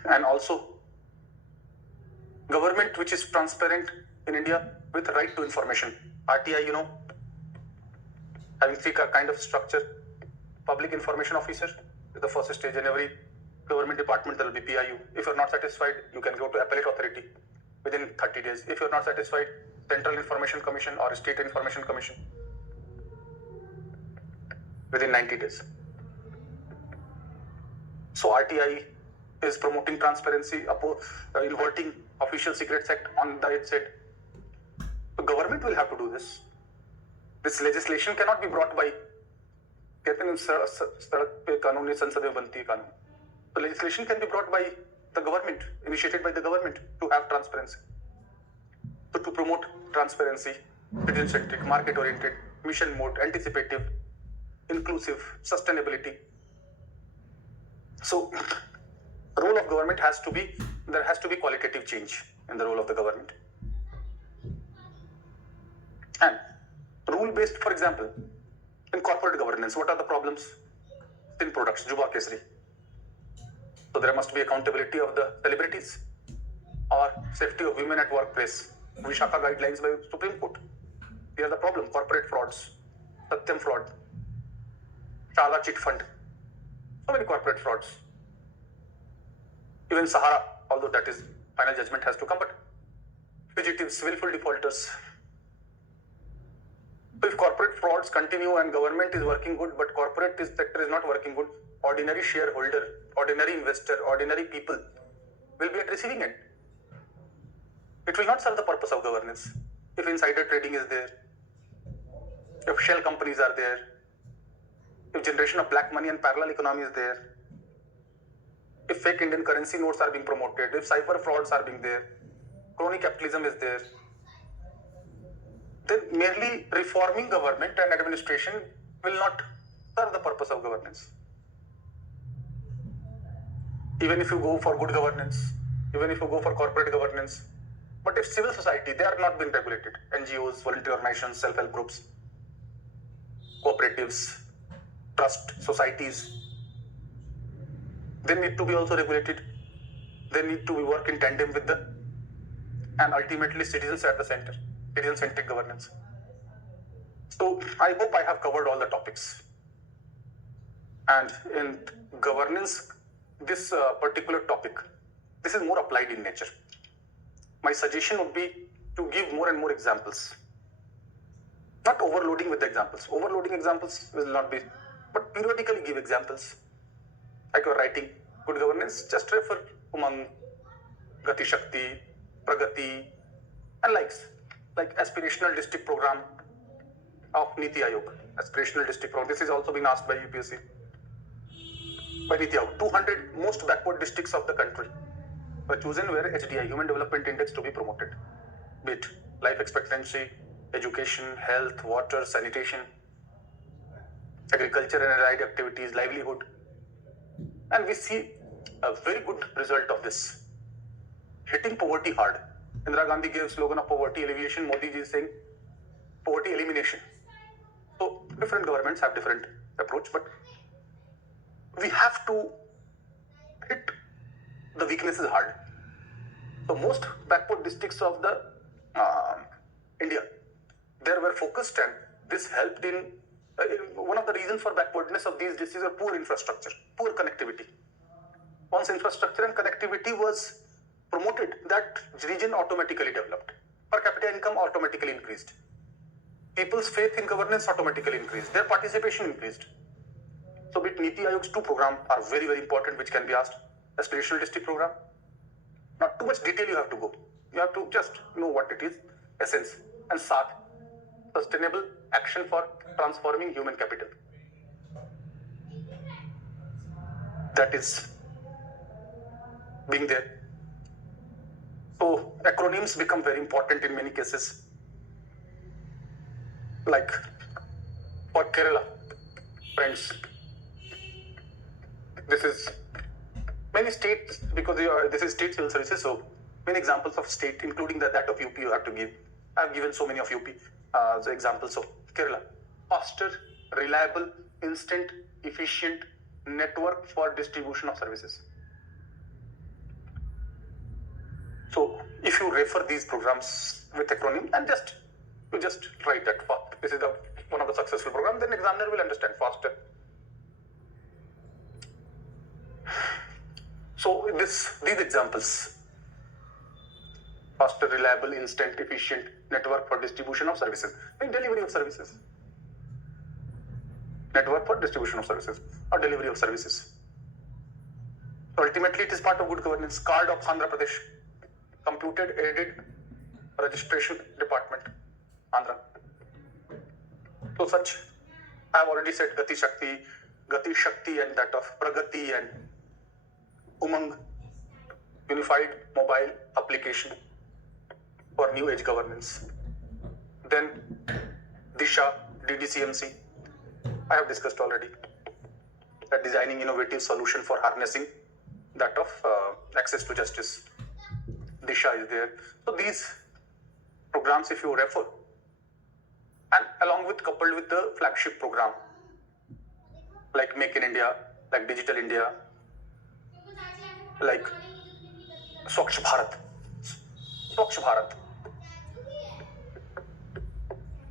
And also, government which is transparent in India with right to information. RTI, having three kind of structure. Public information officer is the first stage. In every government department there will be PIU. If you're not satisfied, you can go to appellate authority within 30 days. If you're not satisfied, Central Information Commission or State Information Commission within 90 days. So RTI is promoting transparency, inverting Official Secrets Act on its head. The government will have to do this. This legislation cannot be brought by the legislation can be brought by the government, initiated by the government to have transparency. So to promote transparency, citizen-centric, market-oriented, mission mode, anticipative, inclusive, sustainability. So role of government there has to be qualitative change in the role of the government. And rule-based, for example, in corporate governance, what are the problems in products? Juba Kesri. So there must be accountability of the celebrities or safety of women at workplace. Vishaka guidelines by Supreme Court. Here are the problem: corporate frauds, Satyam fraud, Shala chit fund. So many corporate frauds. Even Sahara, although that is final judgment has to come, but fugitives, willful defaulters. So if corporate frauds continue and government is working good, but corporate sector is not working good, ordinary shareholder, ordinary investor, ordinary people will be at receiving end. It will not serve the purpose of governance. If insider trading is there, if shell companies are there, if generation of black money and parallel economy is there, if fake Indian currency notes are being promoted, if cyber frauds are being there, crony capitalism is there, then merely reforming government and administration will not serve the purpose of governance. Even if you go for good governance, even if you go for corporate governance, but if civil society, they are not being regulated, NGOs, voluntary organizations, self-help groups, cooperatives, trust societies, they need to be also regulated. They need to work in tandem with and ultimately citizens at the center, citizen-centric governance. So I hope I have covered all the topics. And in governance, this particular topic, this is more applied in nature. My suggestion would be to give more and more examples. Not overloading with the examples. Overloading examples will not be, but periodically give examples. Like you're writing good governance, just refer Umang, Gati Shakti, Pragati, and likes. Like aspirational district program of Niti Aayog. Aspirational district program. This is also being asked by UPSC. By Niti Aayog. 200 most backward districts of the country were chosen where HDI, Human Development Index, to be promoted. Be it life expectancy, education, health, water, sanitation, agriculture and allied activities, livelihood. And we see a very good result of this. Hitting poverty hard. Indira Gandhi gave slogan of poverty alleviation. Modi ji is saying poverty elimination. So different governments have different approach, but we have to hit the weaknesses hard. So most backward districts of the India, there were focused, and this helped in one of the reasons for backwardness of these districts are poor infrastructure, poor connectivity. Once infrastructure and connectivity was promoted, that region automatically developed. Per capita income automatically increased. People's faith in governance automatically increased. Their participation increased. So Niti Aayog's 2 program are very, very important, which can be asked. Aspirational district program. Not too much detail you have to go. You have to just know what it is, essence. And SAT, sustainable action for transforming human capital. That is being there. So acronyms become very important in many cases. Like for Kerala, friends, this is many states, because this is state civil services, so many examples of state, including that of UP you have to give. I have given so many of UP as examples of Kerala. Faster, reliable, instant, efficient network for distribution of services. So if you refer these programs with acronym and you just write that this is one of the successful programs, then examiner will understand faster. So these examples: faster, reliable, instant, efficient network for distribution of services, like delivery of services. Network for distribution of services or delivery of services. So ultimately, it is part of good governance. Card of Andhra Pradesh, computed aided registration department, Andhra. So such, I have already said Gati Shakti and that of Pragati and Umang, unified mobile application for new age governance. Then Disha, DDCMC, I have discussed already. That designing innovative solution for harnessing that of access to justice. Disha is there. So these programs, if you refer, and along with coupled with the flagship program like Make in India, like Digital India, like Swachh Bharat,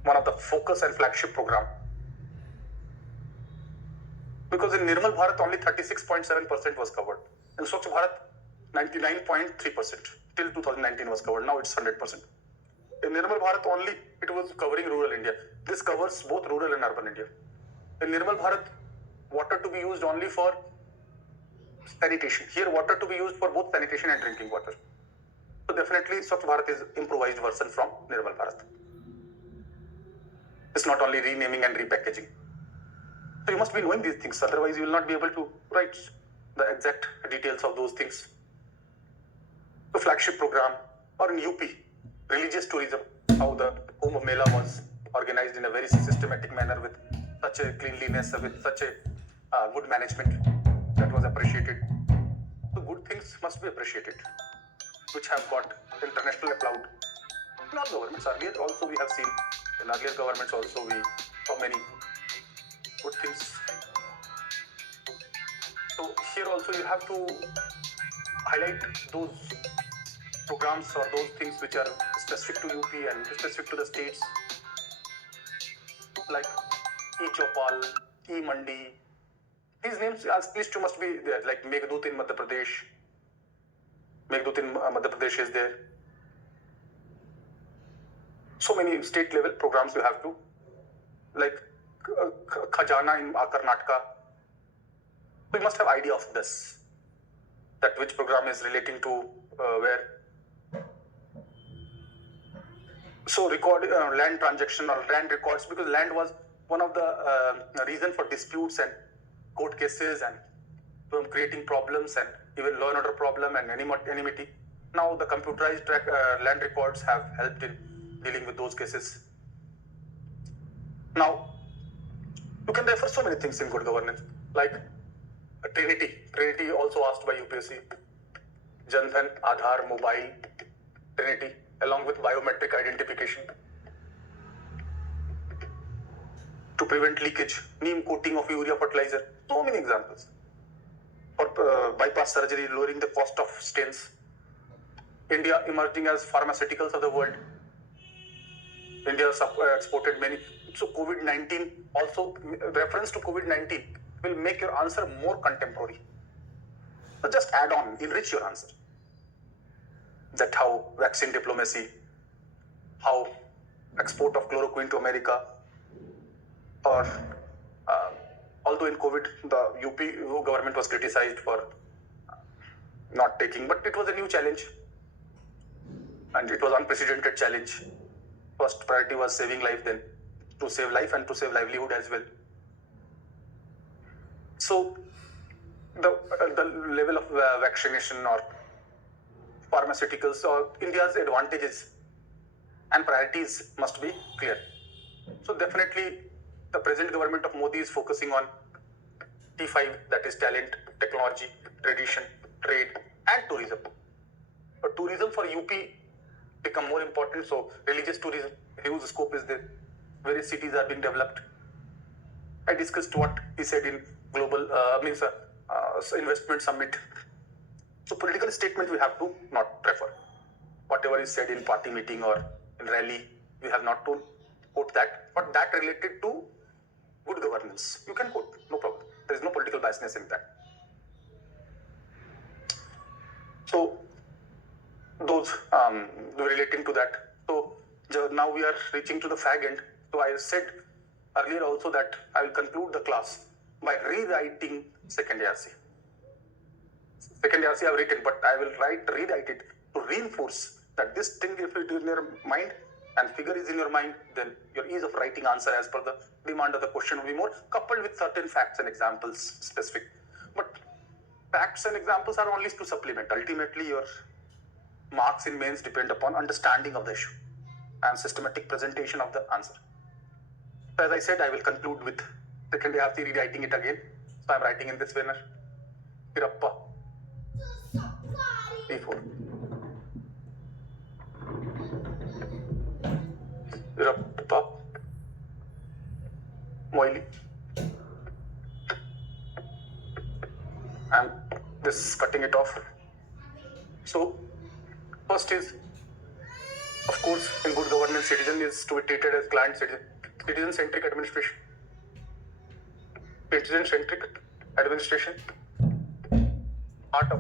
one of the focus and flagship program. Because in Nirmal Bharat only 36.7% was covered. In Swachh Bharat 99.3% till 2019 was covered. Now it's 100%. In Nirmal Bharat only it was covering rural India. This covers both rural and urban India. In Nirmal Bharat, water to be used only for sanitation. Here water to be used for both sanitation and drinking water. So definitely Swachh Bharat is improvised version from Nirmal Bharat. It's not only renaming and repackaging. So you must be knowing these things, otherwise you will not be able to write the exact details of those things. The flagship program, or in UP, religious tourism, how the Kumbh Mela was organized in a very systematic manner with such a cleanliness, with such a good management that was appreciated. So good things must be appreciated, which have got international applaud. In all governments, earlier also we have seen, in earlier governments also we saw many good things. So here also you have to highlight those programs or those things which are specific to UP and specific to the states, like E-Chopal, E-Mandi. These names at least must be there, like Meghdut in Madhya Pradesh. Meghdut in Madhya Pradesh is there. So many state level programs you have to, like Khajana in Karnataka. We must have idea of this, that which program is relating to where. So record land transaction or land records, because land was one of the reason for disputes and court cases and creating problems and even law and order problem and enmity. Now the computerized land records have helped in dealing with those cases. Now you can refer so many things in good governance, like Trinity also asked by UPSC, Jan Dhan, Aadhaar, Mobile, Trinity, along with biometric identification. To prevent leakage, neem coating of urea fertilizer, so many examples. For bypass surgery, lowering the cost of stents. India emerging as pharmaceuticals of the world. India has exported many. So COVID-19 also, reference to COVID-19 will make your answer more contemporary. So just add on, enrich your answer. That how vaccine diplomacy, how export of chloroquine to America, or although in COVID the UP government was criticized for not taking, but it was a new challenge and it was unprecedented challenge. First priority was saving life, then to save life and to save livelihood as well. So the level of vaccination or pharmaceuticals or India's advantages and priorities must be clear. So definitely the present government of Modi is focusing on T5, that is talent, technology, tradition, trade and tourism. But tourism for UP become more important, so religious tourism, huge scope is there. Various cities are being developed. I discussed what he said in global investment summit. So political statement we have to not refer. Whatever is said in party meeting or in rally, we have not to quote that. But that related to good governance, you can quote, no problem. There is no political biasness in that. So those relating to that. So now we are reaching to the fag end. So I said earlier also that I will conclude the class by rewriting second ARC. Second ARC I have written, but I will rewrite it to reinforce that this thing, if it is in your mind and figure is in your mind, then your ease of writing answer as per the demand of the question will be more, coupled with certain facts and examples specific. But facts and examples are only to supplement. Ultimately, your marks in mains depend upon understanding of the issue and systematic presentation of the answer. So as I said, I will conclude with second ARC rewriting it again. So I am writing in this manner. Pirappa P4. Pirappa Moily. And this cutting it off. So first is, of course, in good governance, citizen is to be treated as client citizen. Citizen-centric administration. Citizen-centric administration. Heart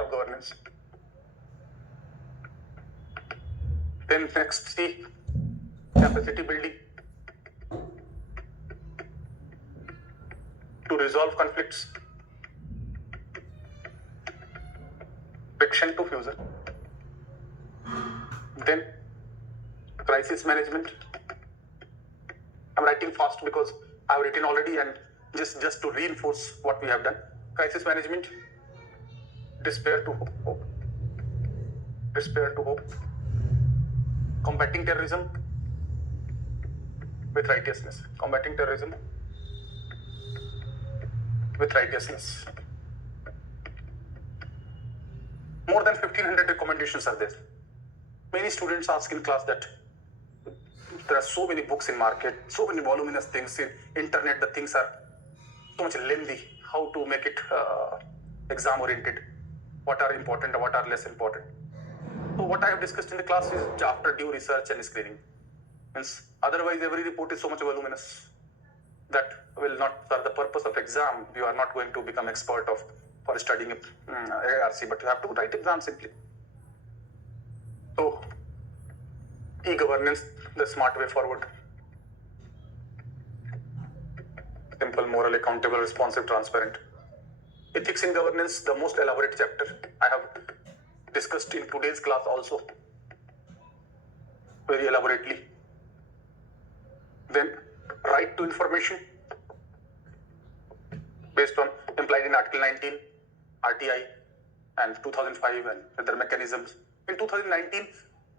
of governance. Then next, C, capacity building to resolve conflicts. Friction to fusion. Then crisis management. I'm writing fast because I've written already, and just to reinforce what we have done. Crisis management, despair to hope. Despair to hope. Combating terrorism with righteousness. Combating terrorism with righteousness. More than 1500 recommendations are there. Many students ask in class that there are so many books in market, so many voluminous things in internet, the things are so much lengthy. How to make it exam oriented? What are important and what are less important? So what I have discussed in the class is after due research and screening. Means otherwise every report is so much voluminous that will not serve the purpose of exam. You are not going to become expert of for studying ARC, but you have to write exam simply. So e-governance, the smart way forward. Simple, moral, accountable, responsive, transparent. Ethics in governance, the most elaborate chapter. I have discussed in today's class also very elaborately. Then right to information based on implied in Article 19, RTI and 2005 and other mechanisms. In 2019,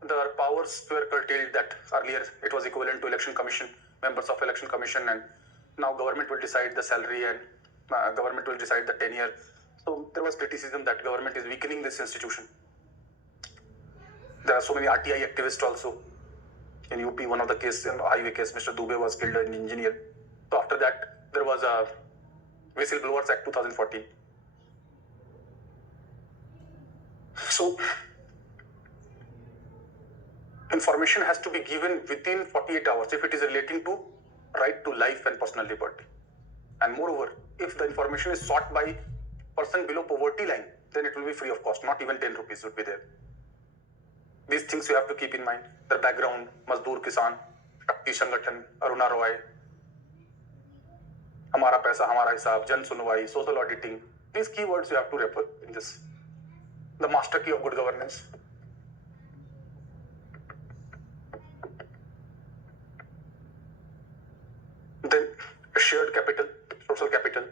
the powers were curtailed that earlier it was equivalent to election commission, members of election commission, and now government will decide the salary and government will decide the tenure. So there was criticism that government is weakening this institution. There are so many RTI activists also. In UP, one of the case, in the highway case, Mr. Dubey was killed, an engineer. So after that, there was a Whistleblowers Act 2014. So information has to be given within 48 hours if it is relating to right to life and personal liberty. And moreover, if the information is sought by person below poverty line, then it will be free of cost, not even 10 rupees would be there. These things you have to keep in mind. The background, Mazdoor Kisan, Shakti Sangathan, Aruna Roy, Hamara Paisa, Hamara Hisab, Jan Sunwai, social auditing. These keywords you have to refer in this. The master key of good governance. Then shared capital, social capital,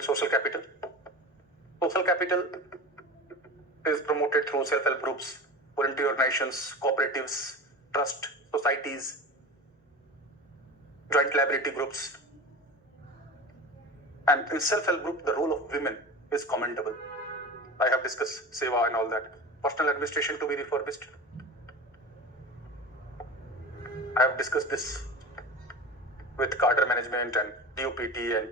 social capital. Social capital is promoted through self-help groups, voluntary organizations, cooperatives, trust, societies, joint liability groups. And in self-help group, the role of women is commendable. I have discussed Seva and all that. Personal administration to be refurbished. I have discussed this. with cadre management and DOPT and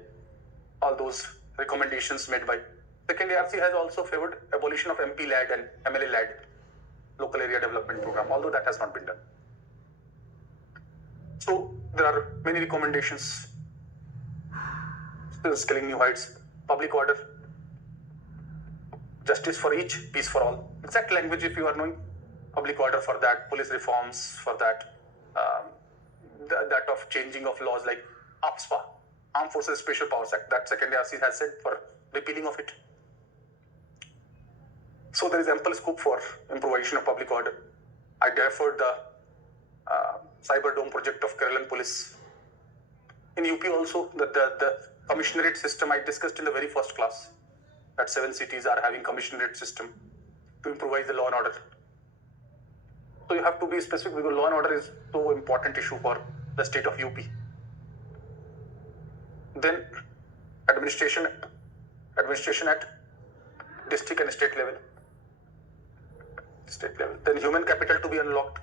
all those recommendations made by. Second, ARC has also favored abolition of MP-led and MLA-led local area development program, although that has not been done. So there are many recommendations. Still scaling new heights, public order, justice for each, peace for all. Exact language if you are knowing. Public order for that, police reforms for that, that of changing of laws like AFSPA, Armed Forces Special Powers Act, that second ARC has said for repealing of it. So there is ample scope for improvisation of public order. I deferred the Cyber Dome project of Kerala Police. In UP also, the commissionerate system I discussed in the very first class, that 7 cities are having commissionerate system to improvise the law and order. So you have to be specific because law and order is so important issue for the state of UP. Then administration at district and state level. Then human capital to be unlocked.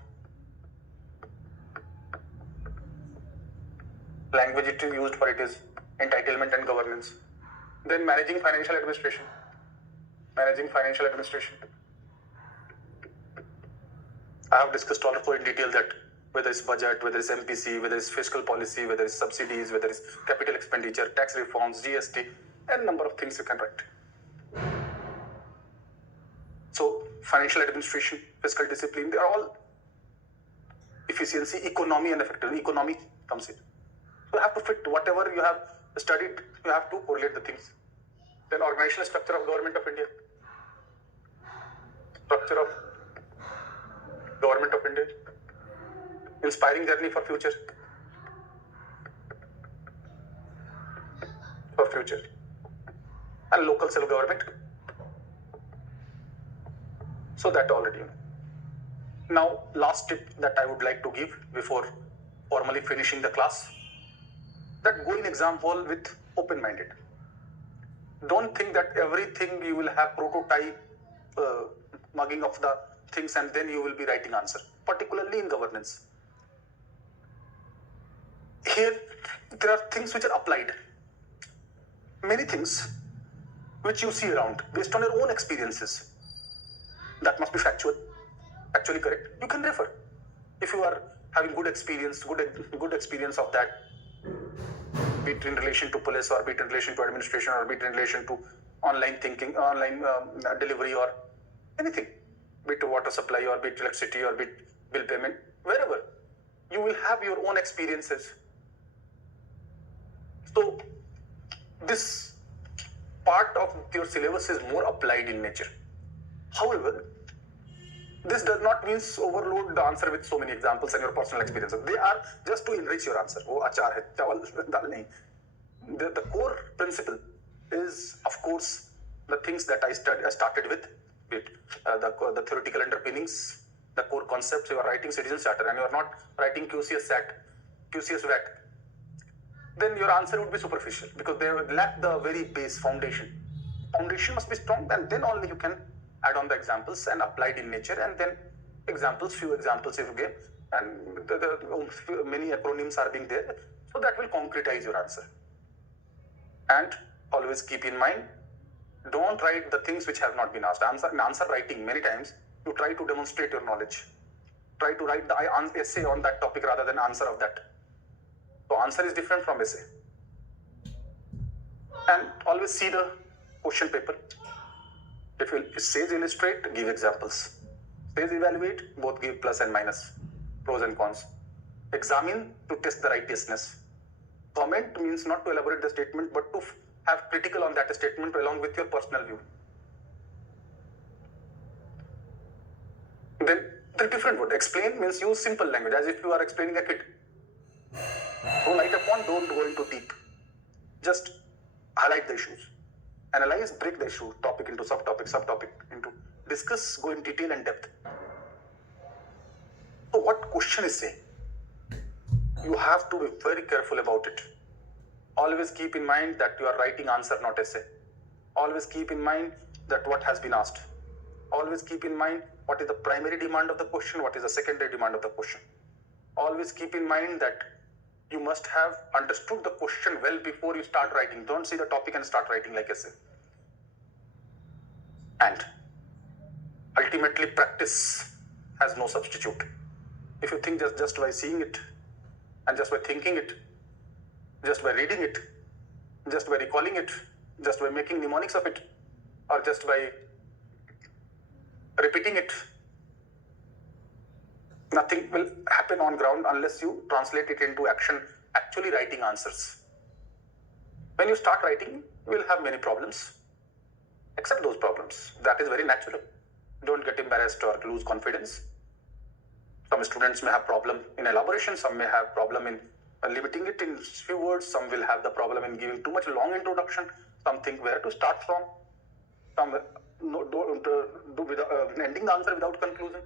Language it is used for it is entitlement and governance. Then managing financial administration. I have discussed also in detail that whether it's budget, whether it's MPC, whether it's fiscal policy, whether it's subsidies, whether it's capital expenditure, tax reforms, GST, and number of things you can write. So financial administration, fiscal discipline, they are all efficiency, economy and effectiveness. Economy comes in. So you have to fit whatever you have studied, you have to correlate the things. Then organizational structure of Government of India. Inspiring journey for future. And local self-government. So that already you know. Now, last tip that I would like to give before formally finishing the class, that go in exam hall with open-minded. Don't think that everything you will have prototype, mugging of the things and then you will be writing answer, particularly in governance. Here, there are things which are applied. Many things which you see around based on your own experiences. That must be actually correct. You can refer. If you are having good experience of that, be it in relation to police or be it in relation to administration or be it in relation to online thinking, online delivery or anything, be it water supply or be it electricity or be it bill payment, wherever, you will have your own experiences. So this part of your syllabus is more applied in nature. However, this does not mean overload the answer with so many examples and your personal experiences. They are just to enrich your answer. Oh, achar hai, chawal, dal nahi. The core principle is, of course, the things that I started with, the theoretical underpinnings, the core concepts. You are writing Citizen Charter and you are not writing QCS VAT. Then your answer would be superficial because they would lack the very base foundation. Foundation must be strong and then only you can add on the examples and applied in nature and then few examples if you give and many acronyms are being there. So that will concretize your answer. And always keep in mind, don't write the things which have not been asked. In answer writing, many times you try to demonstrate your knowledge. Try to write the essay on that topic rather than answer of that. So answer is different from essay. And always see the question paper. If it says illustrate, give examples. Says evaluate, both give plus and minus, pros and cons. Examine to test the righteousness. Comment means not to elaborate the statement, but to have critical on that statement along with your personal view. Then the different word. Explain means use simple language as if you are explaining a kid. So light upon, don't go into deep. Just highlight the issues. Analyze, break the issue, topic into subtopic, into discuss, go in detail and depth. So what question is saying? You have to be very careful about it. Always keep in mind that you are writing answer, not essay. Always keep in mind that what has been asked. Always keep in mind what is the primary demand of the question, what is the secondary demand of the question. Always keep in mind that you must have understood the question well before you start writing. Don't see the topic and start writing like essay. And ultimately, practice has no substitute. If you think just by seeing it, and just by thinking it, just by reading it, just by recalling it, just by making mnemonics of it, or just by repeating it, nothing will happen on ground unless you translate it into action, actually writing answers. When you start writing, you will have many problems. Accept those problems. That is very natural. Don't get embarrassed or lose confidence. Some students may have problem in elaboration, some may have problem in limiting it in few words, some will have the problem in giving too much long introduction, some think where to start from, some do ending the answer without conclusion.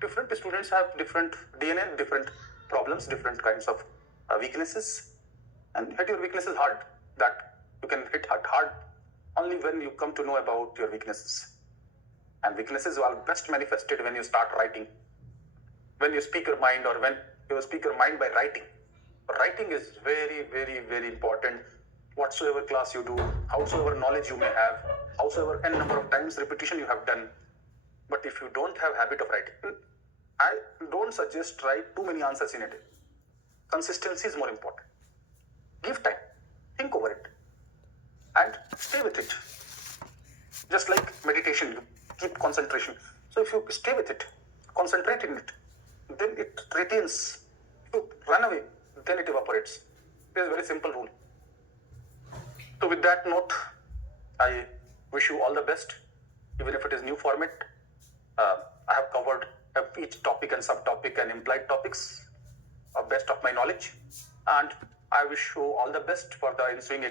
Different students have different DNA, different problems, different kinds of weaknesses, and hit your weaknesses hard. That you can hit hard only when you come to know about your weaknesses. And weaknesses are best manifested when you start writing. When you speak your mind, or when you speak your mind by writing. Writing is very, very, very important. Whatsoever class you do, howsoever knowledge you may have, howsoever n number of times repetition you have done. But if you don't have habit of writing, I don't suggest write too many answers in a day. Consistency is more important. Give time, think over it, and stay with it. Just like meditation, you keep concentration. So if you stay with it, concentrate in it, then it retains. If you run away, then it evaporates. It is a very simple rule. So with that note, I wish you all the best. Even if it is new format, I have covered each topic and subtopic and implied topics, best of my knowledge. And I wish you all the best for the ensuing exam.